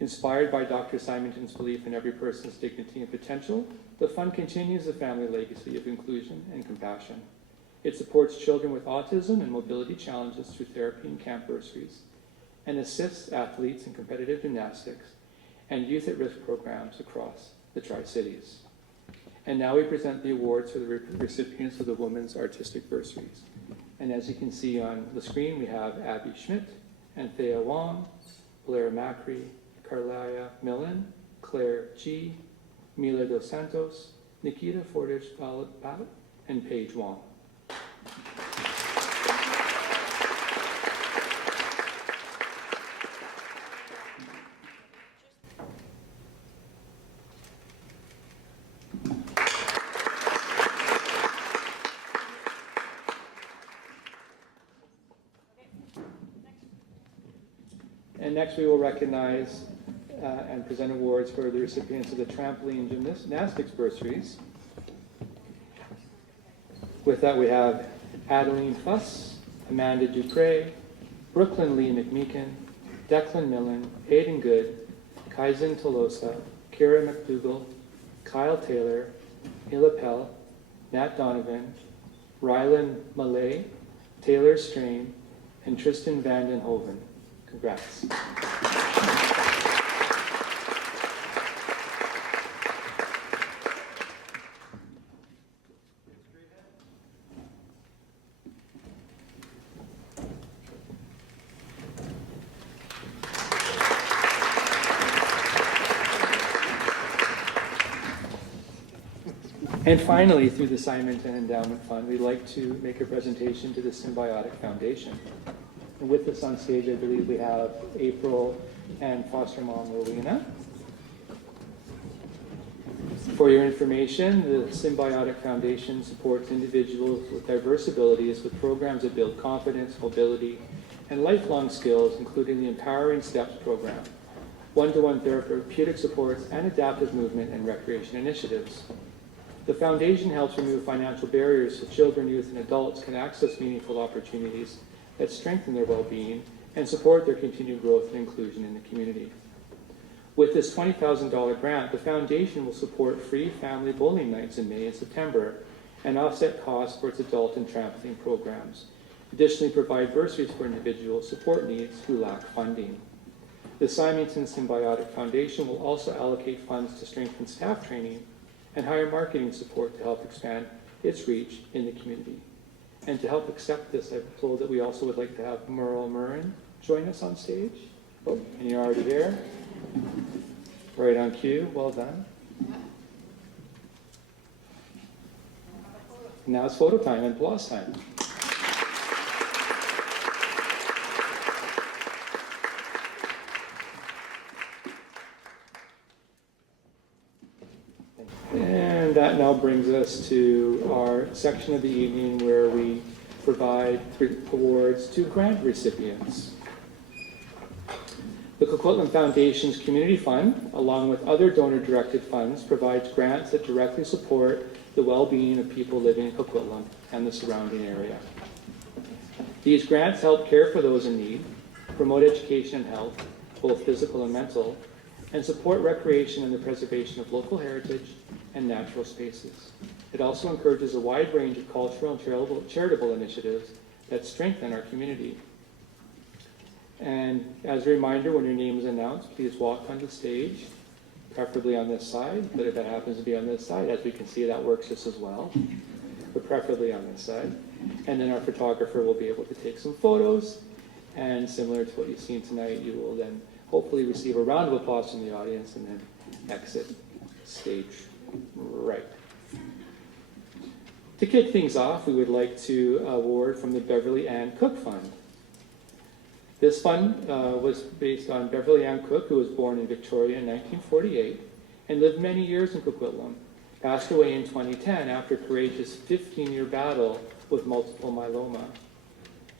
Inspired by Dr. Symington's belief in every person's dignity and potential, the fund continues the family legacy of inclusion and compassion. It supports children with autism and mobility challenges through therapy and camp bursaries, and assists athletes in competitive gymnastics and youth at-risk programs across the Tri-Cities. And now we present the awards for the recipients of the Women's Artistic Bursaries. And as you can see on the screen, we have Abby Schmidt, Anthea Wong, Blair Macri, Carlia Millen, Claire G, Mila Dos Santos, Nikita Fordich-Ballot, and Paige Wong. And next we will recognize and present awards for the recipients of the trampoline gymnastics bursaries. With that, we have Adeline Fuss, Amanda Dupre, Brooklyn Lee McMeekin, Declan Millen, Hayden Good, Kaizen Tolosa, Kira McDougall, Kyle Taylor, Hila Pell, Nat Donovan, Rylan Malay, Taylor Strain, and Tristan Vanden Hoven. Congrats. And finally, through the Symington Endowment Fund, we'd like to make a presentation to the Symbiotic Foundation. And with us on stage, I believe we have April and foster mom Rowena. For your information, the Symbiotic Foundation supports individuals with diverse abilities with programs that build confidence, mobility, and lifelong skills, including the Empowering Steps program, one-to-one therapeutic supports, and adaptive movement and recreation initiatives. The foundation helps remove financial barriers so children, youth, and adults can access meaningful opportunities that strengthen their well-being and support their continued growth and inclusion in the community. With this $20,000 grant, the foundation will support free family bowling nights in May and September and offset costs for its adult and trampoline programs. Additionally, provide bursaries for individual support needs who lack funding. The Symington Symbiotic Foundation will also allocate funds to strengthen staff training and hire marketing support to help expand its reach in the community. And to help accept this, I've told that we also would like to have Merle Murrin join us on stage. Oh, and you're already here. Right on cue, well done. Now it's photo time and applause time. And that now brings us to our section of the evening where we provide awards to grant recipients. The Coquitlam Foundation's Community Fund, along with other donor-directed funds, provides grants that directly support the well-being of people living in Coquitlam and the surrounding area. These grants help care for those in need, promote education and health, both physical and mental, and support recreation and the preservation of local heritage and natural spaces. It also encourages a wide range of cultural and charitable initiatives that strengthen our community. And as a reminder, when your name is announced, please walk on the stage, preferably on this side, but if it happens to be on this side, as we can see, that works just as well, but preferably on this side. And then our photographer will be able to take some photos, and similar to what you've seen tonight, you will then hopefully receive a round of applause from the audience and then exit stage right. To kick things off, we would like to award from the Beverly Ann Cook Fund. This fund was based on Beverly Ann Cook, who was born in Victoria in 1948 and lived many years in Coquitlam. Passed away in 2010 after a courageous 15-year battle with multiple myeloma.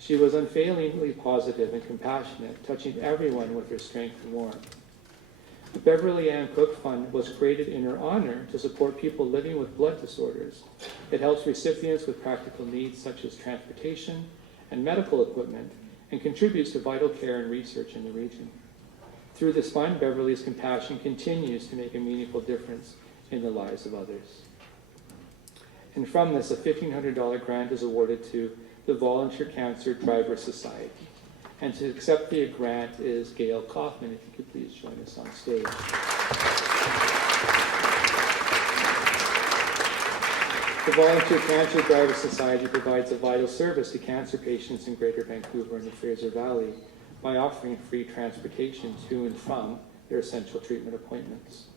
She was unfailingly positive and compassionate, touching everyone with her strength and warmth. The Beverly Ann Cook Fund was created in her honor to support people living with blood disorders. It helps recipients with practical needs such as transportation and medical equipment, and contributes to vital care and research in the region. Through this fund, Beverly's compassion continues to make a meaningful difference in the lives of others. And from this, a $1,500 grant is awarded to the Volunteer Cancer Driver Society. And to accept the grant is Gail Kaufman. If you could please join us on stage. The Volunteer Cancer Driver Society provides a vital service to cancer patients in Greater Vancouver and the Fraser Valley by offering free transportation to and from their essential treatment appointments.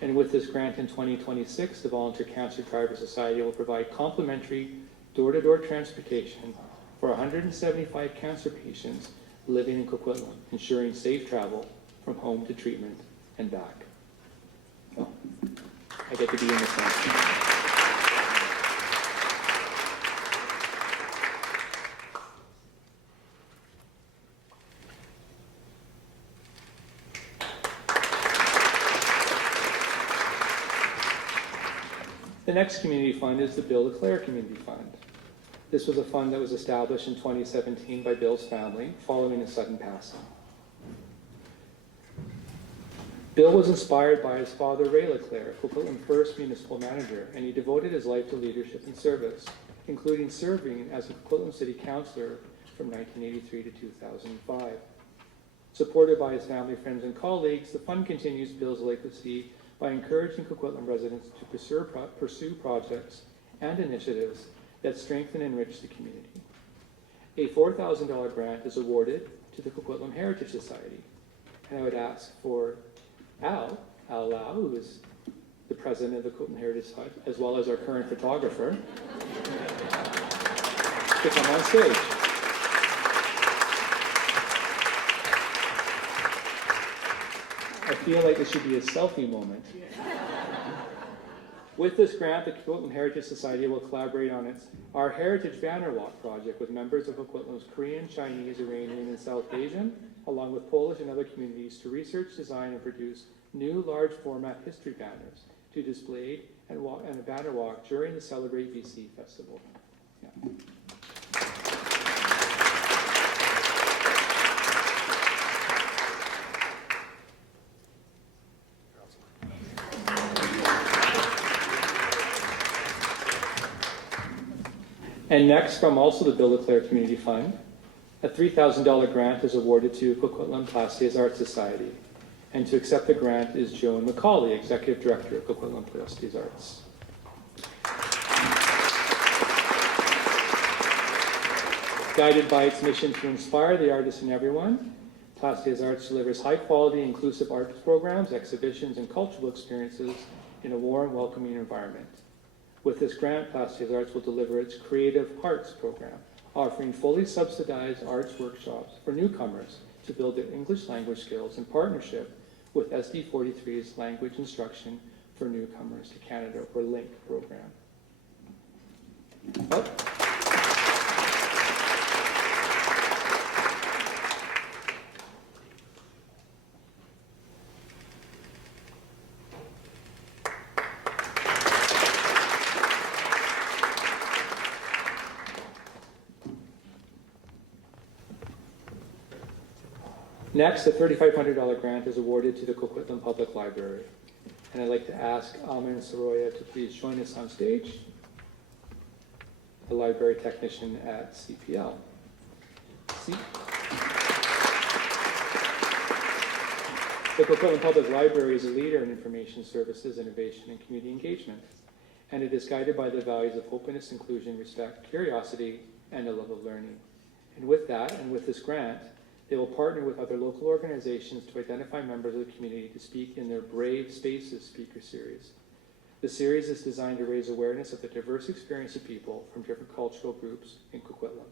And with this grant in 2026, the Volunteer Cancer Driver Society will provide complimentary door-to-door transportation for 175 cancer patients living in Coquitlam, ensuring safe travel from home to treatment and back. Well, I get to be in the front. The next community fund is the Bill LeClaire Community Fund. This was a fund that was established in 2017 by Bill's family following a sudden passing. Bill was inspired by his father, Ray LeClaire, Coquitlam's first municipal manager, and he devoted his life to leadership and service, including serving as a Coquitlam City Councillor from 1983 to 2005. Supported by his family, friends, and colleagues, the fund continues Bill's legacy by encouraging Coquitlam residents to pursue projects and initiatives that strengthen and enrich the community. A $4,000 grant is awarded to the Coquitlam Heritage Society. And I would ask for Al Lau, who is the president of the Coquitlam Heritage Society, as well as our current photographer, to come on stage. I feel like this should be a selfie moment. With this grant, the Coquitlam Heritage Society will collaborate on our Heritage Banner Walk project with members of Coquitlam's Korean, Chinese, Iranian, and South Asian, along with Polish and other communities, to research, design, and produce new large format history banners to display and a banner walk during the Celebrate BC Festival. Yeah. And next, from also the Bill LeClaire Community Fund, a $3,000 grant is awarded to Coquitlam Plastiers Art Society. And to accept the grant is Joan McCauley, Executive Director of Coquitlam Plastiers Arts. Guided by its mission to inspire the artist in everyone, Plastiers Arts delivers high-quality, inclusive arts programs, exhibitions, and cultural experiences in a warm, welcoming environment. With this grant, Plastiers Arts will deliver its Creative Hearts program, offering fully subsidized arts workshops for newcomers to build their English language skills in partnership with SD43's Language Instruction for Newcomers to Canada, or LINK program. Oh. Next, a $3,500 grant is awarded to the Coquitlam Public Library. And I'd like to ask Alman Soroya to please join us on stage, the library technician at CPL. The Coquitlam Public Library is a leader in information services, innovation, and community engagement. And it is guided by the values of openness, inclusion, respect, curiosity, and a love of learning. And with that, and with this grant, they will partner with other local organizations to identify members of the community to speak in their Brave Spaces speaker series. The series is designed to raise awareness of the diverse experience of people from different cultural groups in Coquitlam.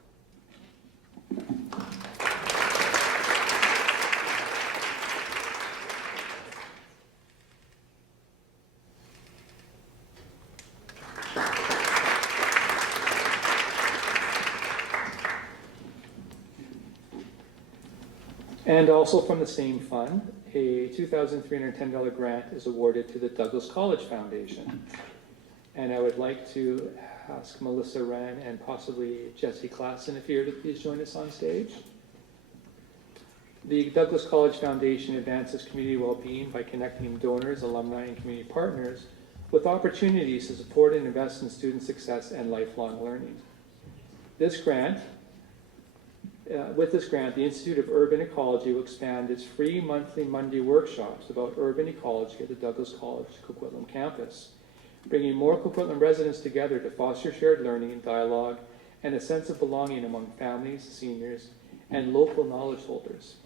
And also from the same fund, a $2,310 grant is awarded to the Douglas College Foundation. And I would like to ask Melissa Wren and possibly Jesse Klassen if you're to please join us on stage. The Douglas College Foundation advances community well-being by connecting donors, alumni, and community partners with opportunities to support and invest in student success and lifelong learning. With this grant, the Institute of Urban Ecology will expand its free monthly Monday workshops about urban ecology at the Douglas College Coquitlam campus, bringing more Coquitlam residents together to foster shared learning and dialogue and a sense of belonging among families, seniors, and local knowledge holders.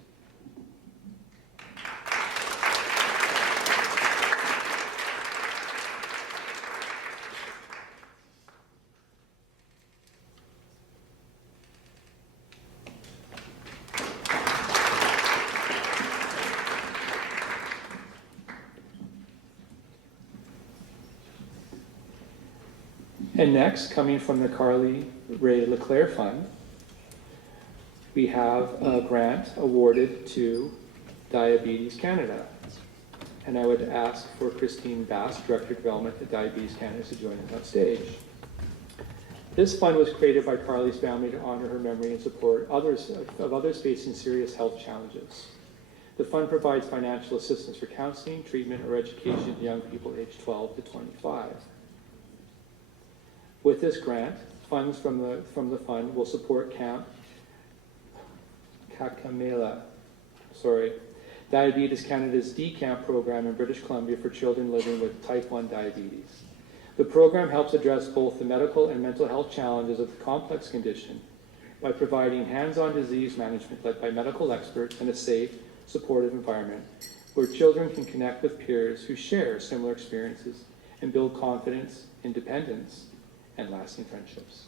And next, coming from the Carly Ray LeClaire Fund, we have a grant awarded to Diabetes Canada. And I would ask for Christine Bass, Director of Development at Diabetes Canada, to join us on stage. This fund was created by Carly's family to honor her memory and support others facing serious health challenges. The fund provides financial assistance for counseling, treatment, or education to young people aged 12 to 25. With this grant, funds from the fund will support Camp Kakamela, Diabetes Canada's D-Camp program in British Columbia for children living with type 1 diabetes. The program helps address both the medical and mental health challenges of the complex condition by providing hands-on disease management led by medical experts in a safe, supportive environment where children can connect with peers who share similar experiences and build confidence, independence, and lasting friendships.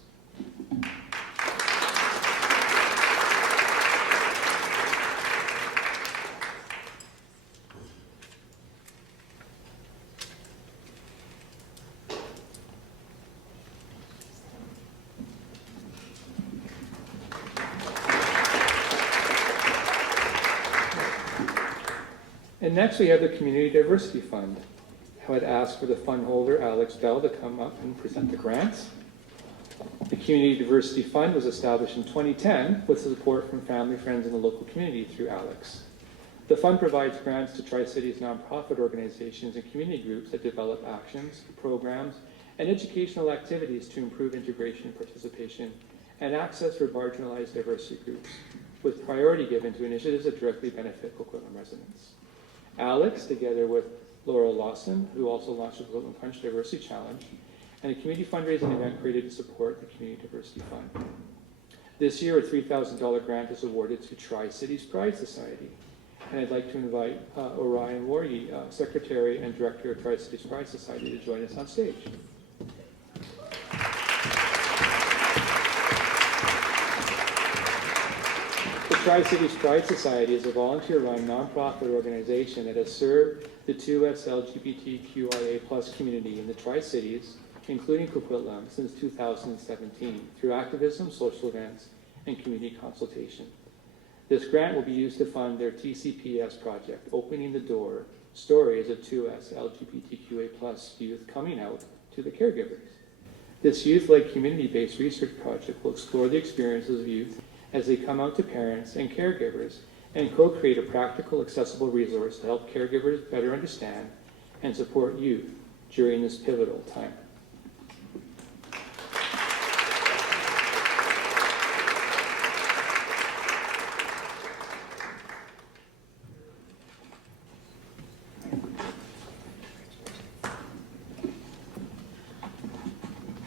And next we have the Community Diversity Fund. I would ask for the fund holder, Alex Bell, to come up and present the grants. The Community Diversity Fund was established in 2010 with support from family, friends, and the local community through Alex. The fund provides grants to Tri-Cities nonprofit organizations and community groups that develop actions, programs, and educational activities to improve integration and participation and access for marginalized diversity groups, with priority given to initiatives that directly benefit Coquitlam residents. Alex, together with Laurel Lawson, who also launched the Coquitlam Punch Diversity Challenge, and a community fundraising event created to support the Community Diversity Fund. This year, a $3,000 grant is awarded to Tri-Cities Pride Society. And I'd like to invite Orion Warye, Secretary and Director of Tri-Cities Pride Society, to join us on stage. The Tri-Cities Pride Society is a volunteer-run nonprofit organization that has served the 2S LGBTQIA+ community in the Tri-Cities, including Coquitlam, since 2017 through activism, social events, and community consultation. This grant will be used to fund their TCPS project, Opening the Door, Stories of 2S LGBTQA+ Youth Coming Out to the Caregivers. This youth-led community-based research project will explore the experiences of youth as they come out to parents and caregivers and co-create a practical, accessible resource to help caregivers better understand and support youth during this pivotal time.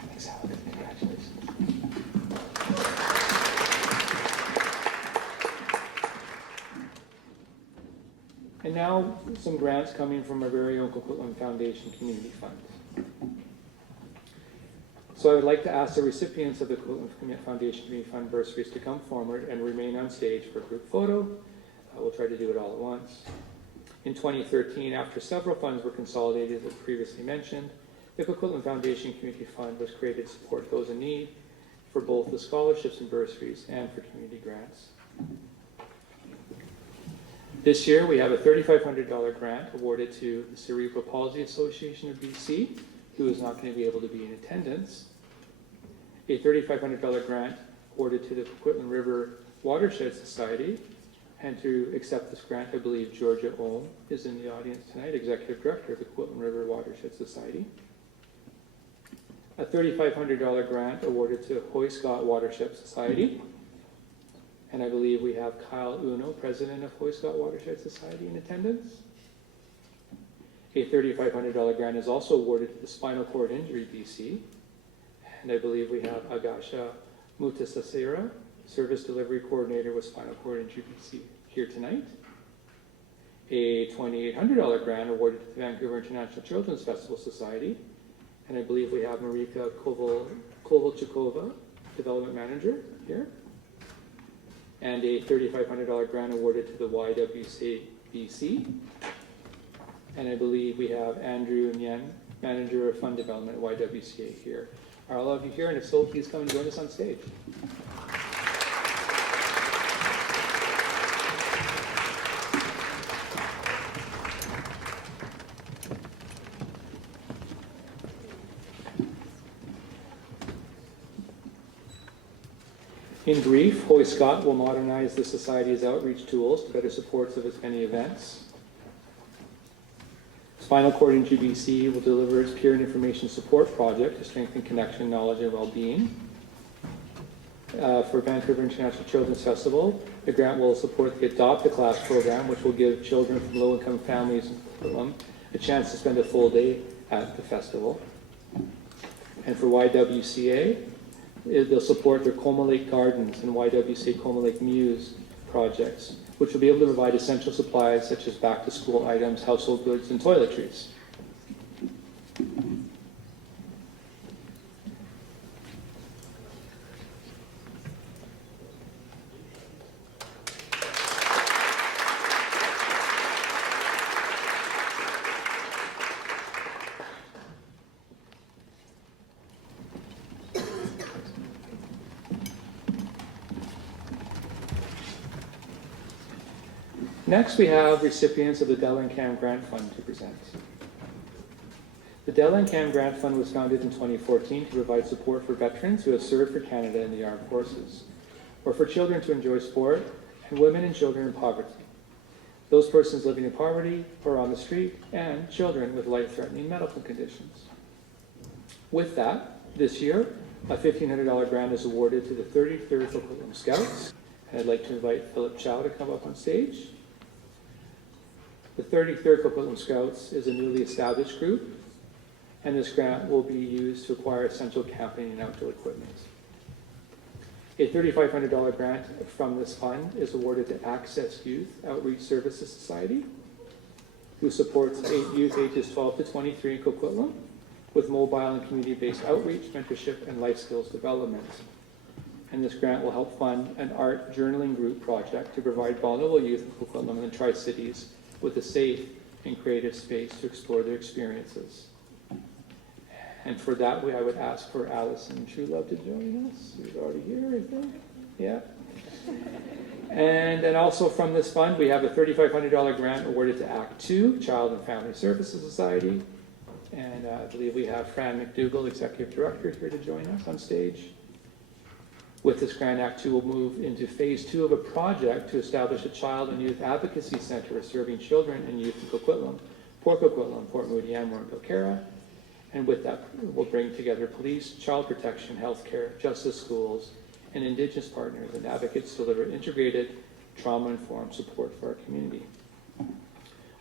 Thanks, Alex. Congratulations. And now, some grants coming from our very own Coquitlam Foundation Community Fund. So I would like to ask the recipients of the Coquitlam Foundation Community Fund bursaries to come forward and remain on stage for a group photo. We'll try to do it all at once. In 2013, after several funds were consolidated, as previously mentioned, the Coquitlam Foundation Community Fund was created to support those in need for both the scholarships and bursaries and for community grants. This year, we have a $3,500 grant awarded to the Cerebral Palsy Association of BC, who is not going to be able to be in attendance. A $3,500 grant awarded to the Coquitlam River Watershed Society. And to accept this grant, I believe Georgia Ohm is in the audience tonight, Executive Director of the Coquitlam River Watershed Society. A $3,500 grant awarded to Hoy Scott Watershed Society. And I believe we have Kyle Uno, President of Hoy Scott Watershed Society, in attendance. A $3,500 grant is also awarded to the Spinal Cord Injury BC. And I believe we have Agasha Mutasasira, Service Delivery Coordinator with Spinal Cord Injury BC, here tonight. A $2,800 grant awarded to the Vancouver International Children's Festival Society. And I believe we have Marika Kovalchukova, Development Manager, here. And a $3,500 grant awarded to the YWCA BC. And I believe we have Andrew Nyen, Manager of Fund Development at YWCA, here. Are all of you here? And if so, please come and join us on stage. In brief, Hoy Scott will modernize the Society's outreach tools to better support of its many events. Spinal Cord Injury BC will deliver its peer and information support project to strengthen connection, knowledge, and well-being. For Vancouver International Children's Festival, the grant will support the Adopt a Class program, which will give children from low-income families in Coquitlam a chance to spend a full day at the festival. And for YWCA, they'll support their Coma Lake Gardens and YWCA Coma Lake Muse projects, which will be able to provide essential supplies such as back-to-school items, household goods, and toiletries. Next, we have recipients of the Del and Cam Grant Fund to present. The Del and Cam Grant Fund was founded in 2014 to provide support for veterans who have served for Canada in the armed forces, or for children to enjoy sport, and women and children in poverty, those persons living in poverty or on the street, and children with life-threatening medical conditions. With that, this year, a $1,500 grant is awarded to the 33rd Coquitlam Scouts, and I'd like to invite Philip Chow to come up on stage. The 33rd Coquitlam Scouts is a newly established group, and this grant will be used to acquire essential camping and outdoor equipment. A $3,500 grant from this fund is awarded to Access Youth Outreach Services Society, who supports youth ages 12 to 23 in Coquitlam with mobile and community-based outreach, mentorship, and life skills development. And this grant will help fund an art journaling group project to provide vulnerable youth in Coquitlam and the Tri-Cities with a safe and creative space to explore their experiences. And for that, I would ask for Allison Truelove to join us, who's already here, I think. Yeah. And then also from this fund, we have a $3,500 grant awarded to Act 2, Child and Family Services Society. And I believe we have Fran McDougall, Executive Director, here to join us on stage. With this grant, Act 2 will move into phase 2 of a project to establish a child and youth advocacy center serving children and youth in Coquitlam, Port Coquitlam, Port Moody, Amur, and Belcarra. And with that, we'll bring together police, child protection, healthcare, justice schools, and Indigenous partners and advocates to deliver integrated, trauma-informed support for our community.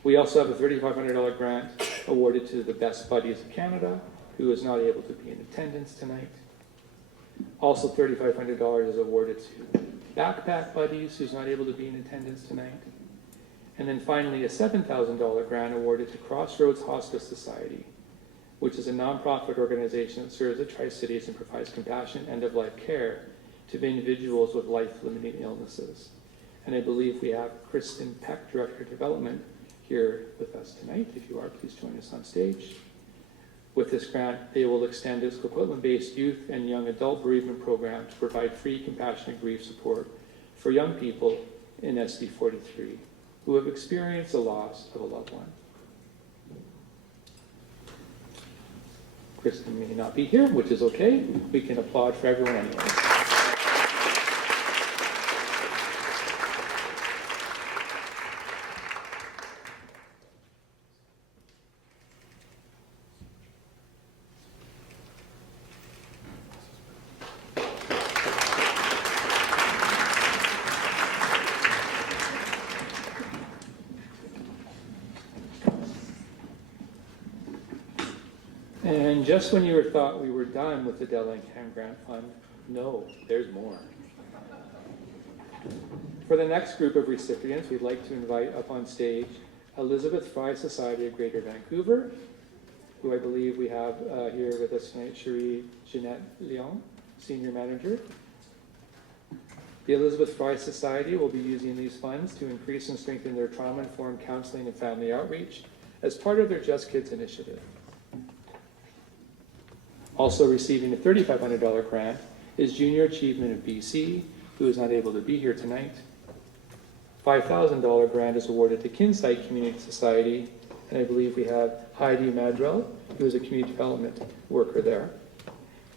We also have a $3,500 grant awarded to the Best Buddies of Canada, who is not able to be in attendance tonight. Also, $3,500 is awarded to Backpack Buddies, who's not able to be in attendance tonight. And then finally, a $7,000 grant awarded to Crossroads Hospice Society, which is a nonprofit organization that serves the Tri-Cities and provides compassionate end-of-life care to individuals with life-limiting illnesses. And I believe we have Kristen Peck, Director of Development, here with us tonight. If you are, please join us on stage. With this grant, they will extend its Coquitlam-based youth and young adult bereavement program to provide free compassionate grief support for young people in SD 43. who have experienced the loss of a loved one. Kristen may not be here, which is okay. We can applaud for everyone anyway. And just when you thought we were done with the Dell and Cam Grant Fund, no, there's more. For the next group of recipients, we'd like to invite up on stage Elizabeth Fry Society of Greater Vancouver, who I believe we have here with us tonight, Cherie Jeanette Leon, Senior Manager. The Elizabeth Fry Society will be using these funds to increase and strengthen their trauma-informed counseling and family outreach as part of their Just Kids initiative. Also receiving a $3,500 grant is Junior Achievement of BC, who is not able to be here tonight. $5,000 grant is awarded to Kinsight Community Society, and I believe we have Heidi Madrell, who is a community development worker there.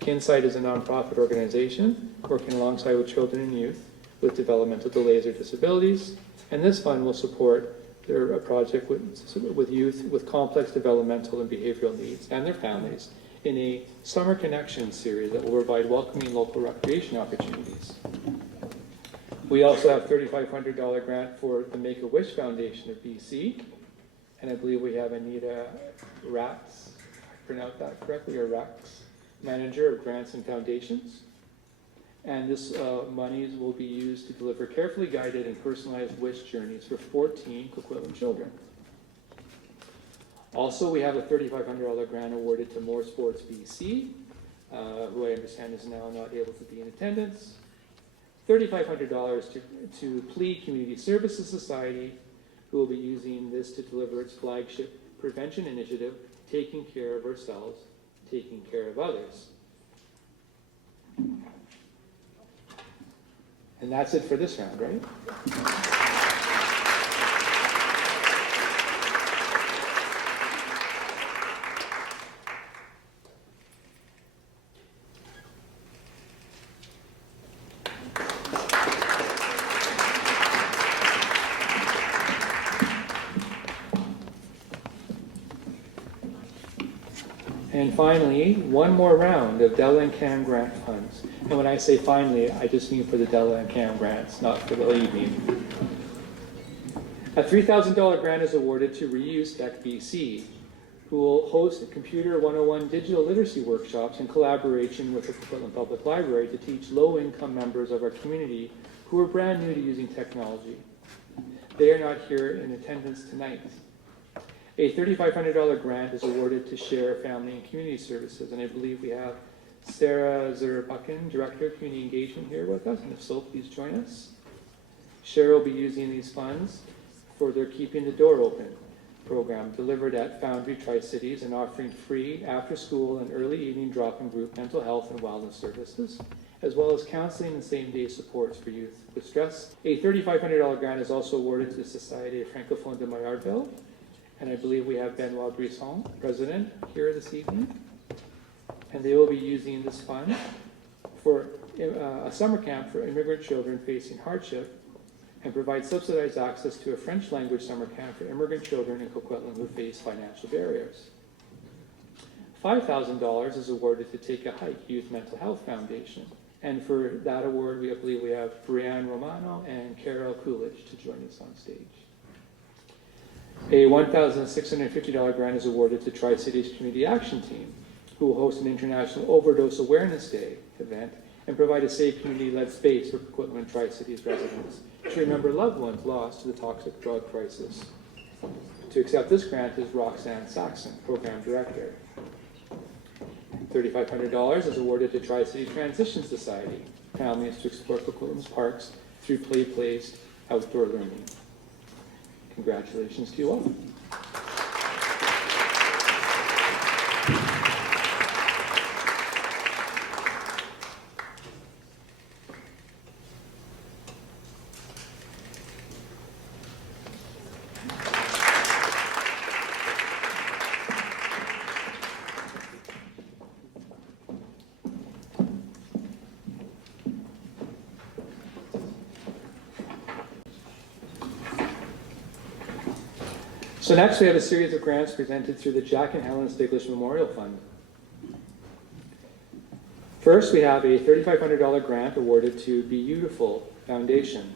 Kinsight is a nonprofit organization working alongside with children and youth with developmental delays or disabilities, and this fund will support their project with youth with complex developmental and behavioral needs and their families in a Summer Connection series that will provide welcoming local recreation opportunities. We also have $3,500 grant for the Make-A-Wish Foundation of BC, and I believe we have Anita Ratz, I pronounced that correctly, or Rax, Manager of Grants and Foundations. And this monies will be used to deliver carefully guided and personalized wish journeys for 14 Coquitlam children. Also, we have a $3,500 grant awarded to More Sports BC, who I understand is now not able to be in attendance. $3,500 to Plea Community Services Society, who will be using this to deliver its flagship prevention initiative, Taking Care of Ourselves, Taking Care of Others. And that's it for this round, right? And finally, one more round of Della and Cam grant funds. And when I say finally, I just mean for the Della and Cam grants, not for the evening. A $3,000 grant is awarded to Reuse Tech BC, who will host Computer 101 digital literacy workshops in collaboration with the Coquitlam Public Library to teach low-income members of our community who are brand new to using technology. They are not here in attendance tonight. A $3,500 grant is awarded to Share Family and Community Services, and I believe we have Sarah Zerbuckin, Director of Community Engagement, here with us, and if so, please join us. Share will be using these funds for their Keeping the Door Open program delivered at Foundry Tri-Cities and offering free after-school and early evening drop-in group mental health and wellness services, as well as counseling and same-day supports for youth with stress. A $3,500 grant is also awarded to the Society of Francophone de Maillardville, and I believe we have Benoit Brisson, President, here this evening. And they will be using this fund for a summer camp for immigrant children facing hardship and provide subsidized access to a French language summer camp for immigrant children in Coquitlam who face financial barriers. $5,000 is awarded to Take a Hike Youth Mental Health Foundation. And for that award, I believe we have Brianne Romano and Carol Coolidge to join us on stage. A $1,650 grant is awarded to Tri-Cities Community Action Team, who will host an International Overdose Awareness Day event and provide a safe community-led space for Coquitlam and Tri-Cities residents to remember loved ones lost to the toxic drug crisis. To accept this grant is Roxanne Saxon, Program Director. $3,500 is awarded to Tri-City Transition Society, families to explore Coquitlam's parks through play-placed outdoor learning. Congratulations to you all. So next we have a series of grants presented through the Jack and Helen Stiglish Memorial Fund. First, we have a $3,500 grant awarded to Be Beautiful Foundation.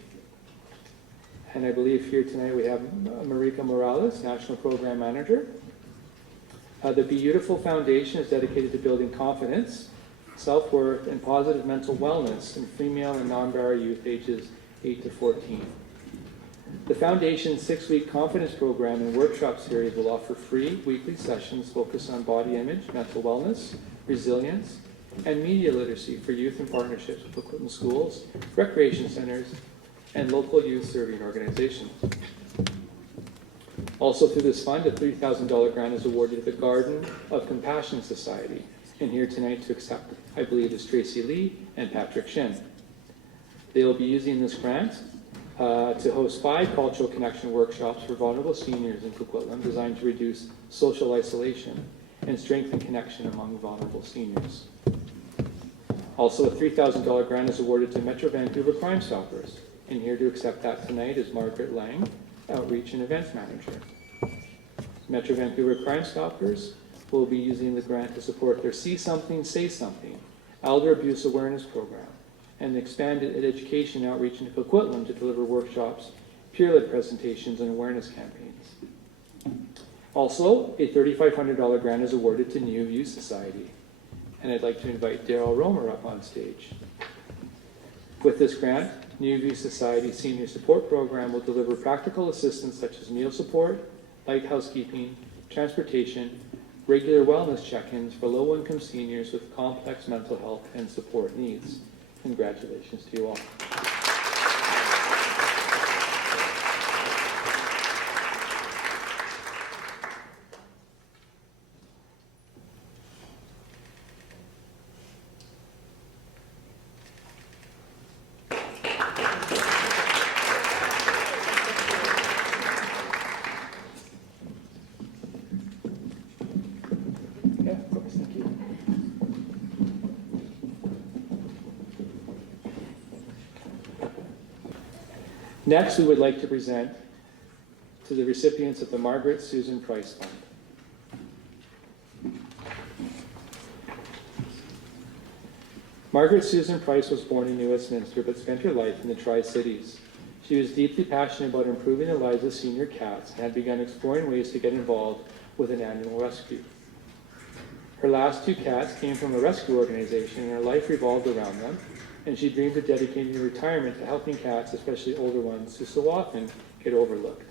And I believe here tonight we have Marika Morales, National Program Manager. The Be Beautiful Foundation is dedicated to building confidence, self-worth, and positive mental wellness in female and non-BARA youth ages 8 to 14. The Foundation's 6-week confidence program and workshop series will offer free weekly sessions focused on body image, mental wellness, resilience, and media literacy for youth in partnerships with Coquitlam schools, recreation centers, and local youth serving organizations. Also through this fund, a $3,000 grant is awarded to the Garden of Compassion Society. And here tonight to accept, I believe, is Tracy Lee and Patrick Shin. They will be using this grant to host 5 cultural connection workshops for vulnerable seniors in Coquitlam designed to reduce social isolation and strengthen connection among vulnerable seniors. Also, a $3,000 grant is awarded to Metro Vancouver Crime Stoppers. And here to accept that tonight is Margaret Lang, Outreach and Events Manager. Metro Vancouver Crime Stoppers will be using the grant to support their See Something, Say Something elder abuse awareness program and expanded education outreach into Coquitlam to deliver workshops, peer-led presentations, and awareness campaigns. Also, a $3,500 grant is awarded to New View Society. And I'd like to invite Daryl Romer up on stage. With this grant, New View Society Senior Support Program will deliver practical assistance such as meal support, light housekeeping, transportation, regular wellness check-ins for low-income seniors with complex mental health and support needs. Congratulations to you all. Yeah, of course, thank you. Next, we would like to present to the recipients of the Margaret Susan Price Fund. Margaret Susan Price was born in New Westminster but spent her life in the Tri-Cities. She was deeply passionate about improving the lives of senior cats and had begun exploring ways to get involved with an animal rescue. Her last 2 cats came from a rescue organization and her life revolved around them, and she dreamed of dedicating her retirement to helping cats, especially older ones, who so often get overlooked.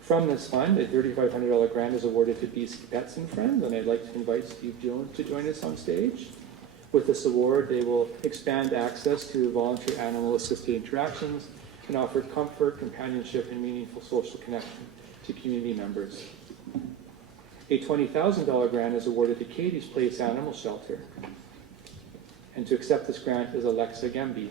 From this fund, a $3,500 grant is awarded to BC Pets and Friends, and I'd like to invite Steve Jones to join us on stage. With this award, they will expand access to volunteer animal-assisted interactions and offer comfort, companionship, and meaningful social connection to community members. A $20,000 grant is awarded to Katie's Place Animal Shelter. And to accept this grant is Alexa Gemby.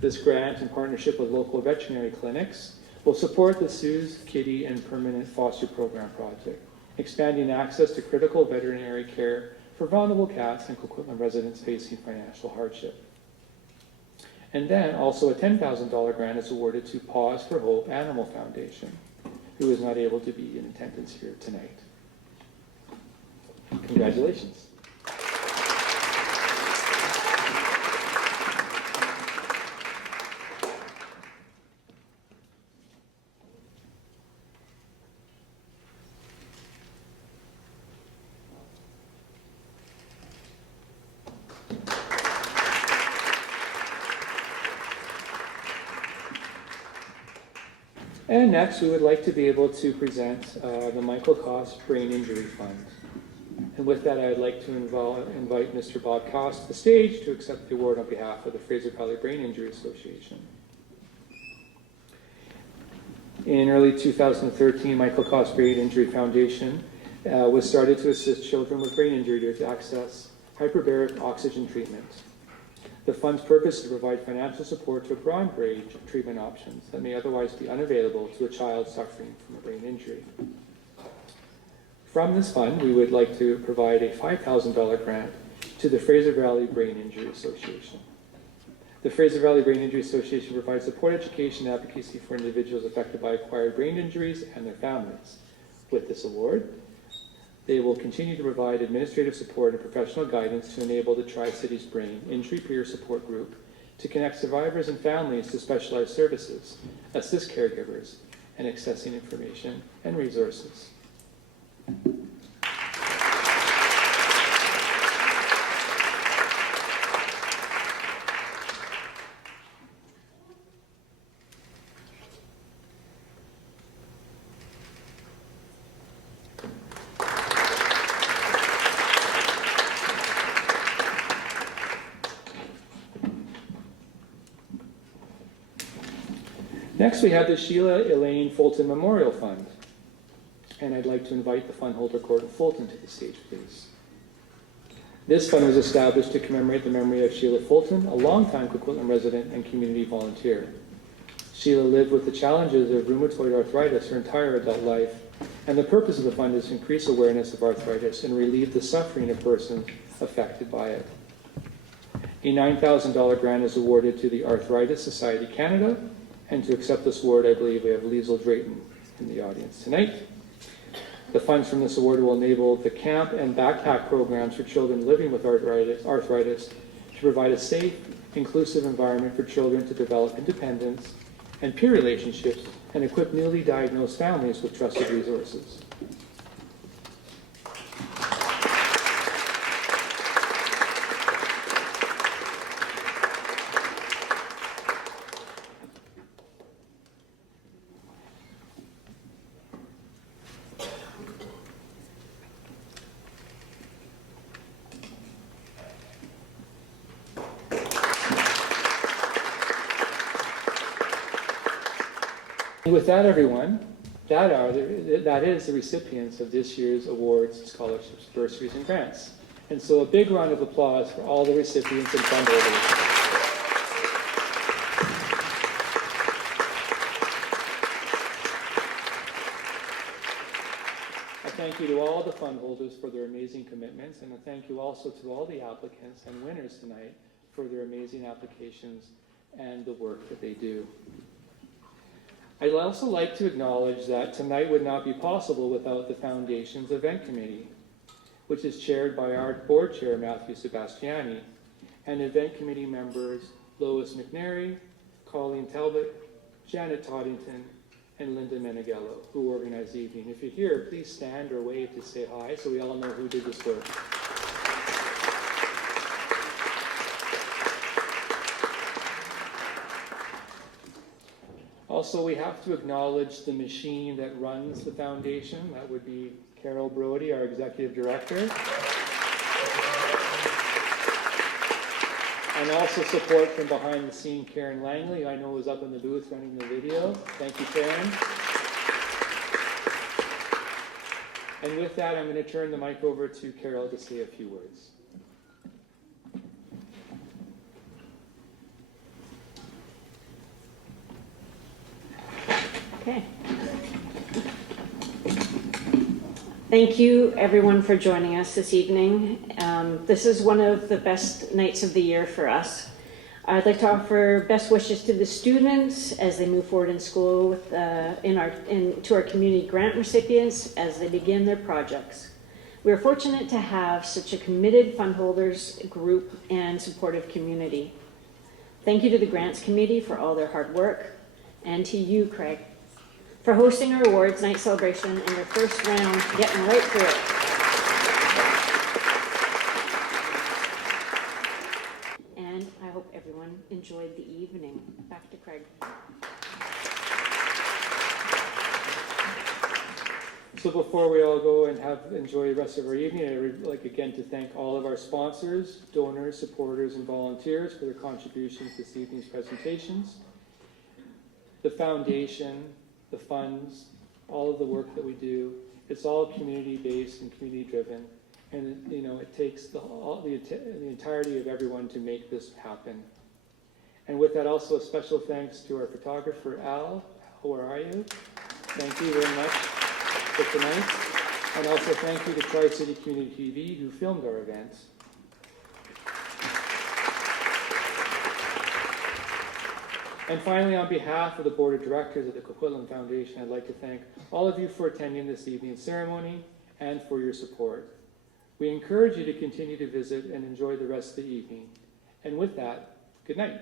This grant, in partnership with local veterinary clinics, will support the Sue's Kitty and Permanent Foster Program project, expanding access to critical veterinary care for vulnerable cats and Coquitlam residents facing financial hardship. And then also a $10,000 grant is awarded to Paws for Hope Animal Foundation, who is not able to be in attendance here tonight. Congratulations. And next, we would like to be able to present the Michael Cost Brain Injury Fund. And with that, I would like to invite Mr. Bob Cost to the stage to accept the award on behalf of the Fraser Valley Brain Injury Association. In early 2013, Michael Cost Brain Injury Foundation was started to assist children with brain injury to access hyperbaric oxygen treatment. The fund's purpose is to provide financial support to a broad range of treatment options that may otherwise be unavailable to a child suffering from a brain injury. From this fund, we would like to provide a $5,000 grant to the Fraser Valley Brain Injury Association. The Fraser Valley Brain Injury Association provides support, education, and advocacy for individuals affected by acquired brain injuries and their families. With this award, they will continue to provide administrative support and professional guidance to enable the Tri-Cities Brain Injury Peer Support Group to connect survivors and families to specialized services, assist caregivers, and accessing information and resources. Next, we have the Sheila Elaine Fulton Memorial Fund. And I'd like to invite the fund holder, Gordon Fulton, to the stage, please. This fund was established to commemorate the memory of Sheila Fulton, a longtime Coquitlam resident and community volunteer. Sheila lived with the challenges of rheumatoid arthritis her entire adult life, and the purpose of the fund is to increase awareness of arthritis and relieve the suffering of persons affected by it. A $9,000 grant is awarded to the Arthritis Society Canada, and to accept this award, I believe we have Liesl Drayton in the audience tonight. The funds from this award will enable the camp and backpack programs for children living with arthritis to provide a safe, inclusive environment for children to develop independence and peer relationships and equip newly diagnosed families with trusted resources. And with that, everyone, that is the recipients of this year's awards, scholarships, bursaries, and grants. And so a big round of applause for all the recipients and fund holders. I thank you to all the fund holders for their amazing commitments, and a thank you also to all the applicants and winners tonight for their amazing applications and the work that they do. I'd also like to acknowledge that tonight would not be possible without the Foundation's Event Committee, which is chaired by our board chair, Matthew Sebastiani, and event committee members Lois McNary, Colleen Talbot, Janet Toddington, and Linda Meneghello, who organized the evening. If you're here, please stand or wave to say hi so we all know who did this work. Also, we have to acknowledge the machine that runs the foundation. That would be Carol Brody, our executive director. And also support from behind the scene, Karen Langley, who I know was up in the booth running the video. Thank you, Karen. And with that, I'm going to turn the mic over to Carol to say a few words. Okay. Thank you, everyone, for joining us this evening. This is one of the best nights of the year for us. I'd like to offer best wishes to the students as they move forward in school, with, to our community grant recipients as they begin their projects. We are fortunate to have such a committed fund holders group and supportive community. Thank you to the Grants Committee for all their hard work, and to you, Craig, for hosting our awards night celebration and your first round, getting right through it. And I hope everyone enjoyed the evening. Back to Craig. So before we all go and enjoy the rest of our evening, I would like again to thank all of our sponsors, donors, supporters, and volunteers for their contributions to this evening's presentations. The foundation, the funds, all of the work that we do, it's all community-based and community-driven, and it takes the entirety of everyone to make this happen. And with that, also a special thanks to our photographer Al. Where are you? Thank you very much for tonight, and also thank you to Tri-City Community TV who filmed our events. And finally, on behalf of the Board of Directors of the Coquitlam Foundation, I'd like to thank all of you for attending this evening's ceremony and for your support. We encourage you to continue to visit and enjoy the rest of the evening. And with that, good night.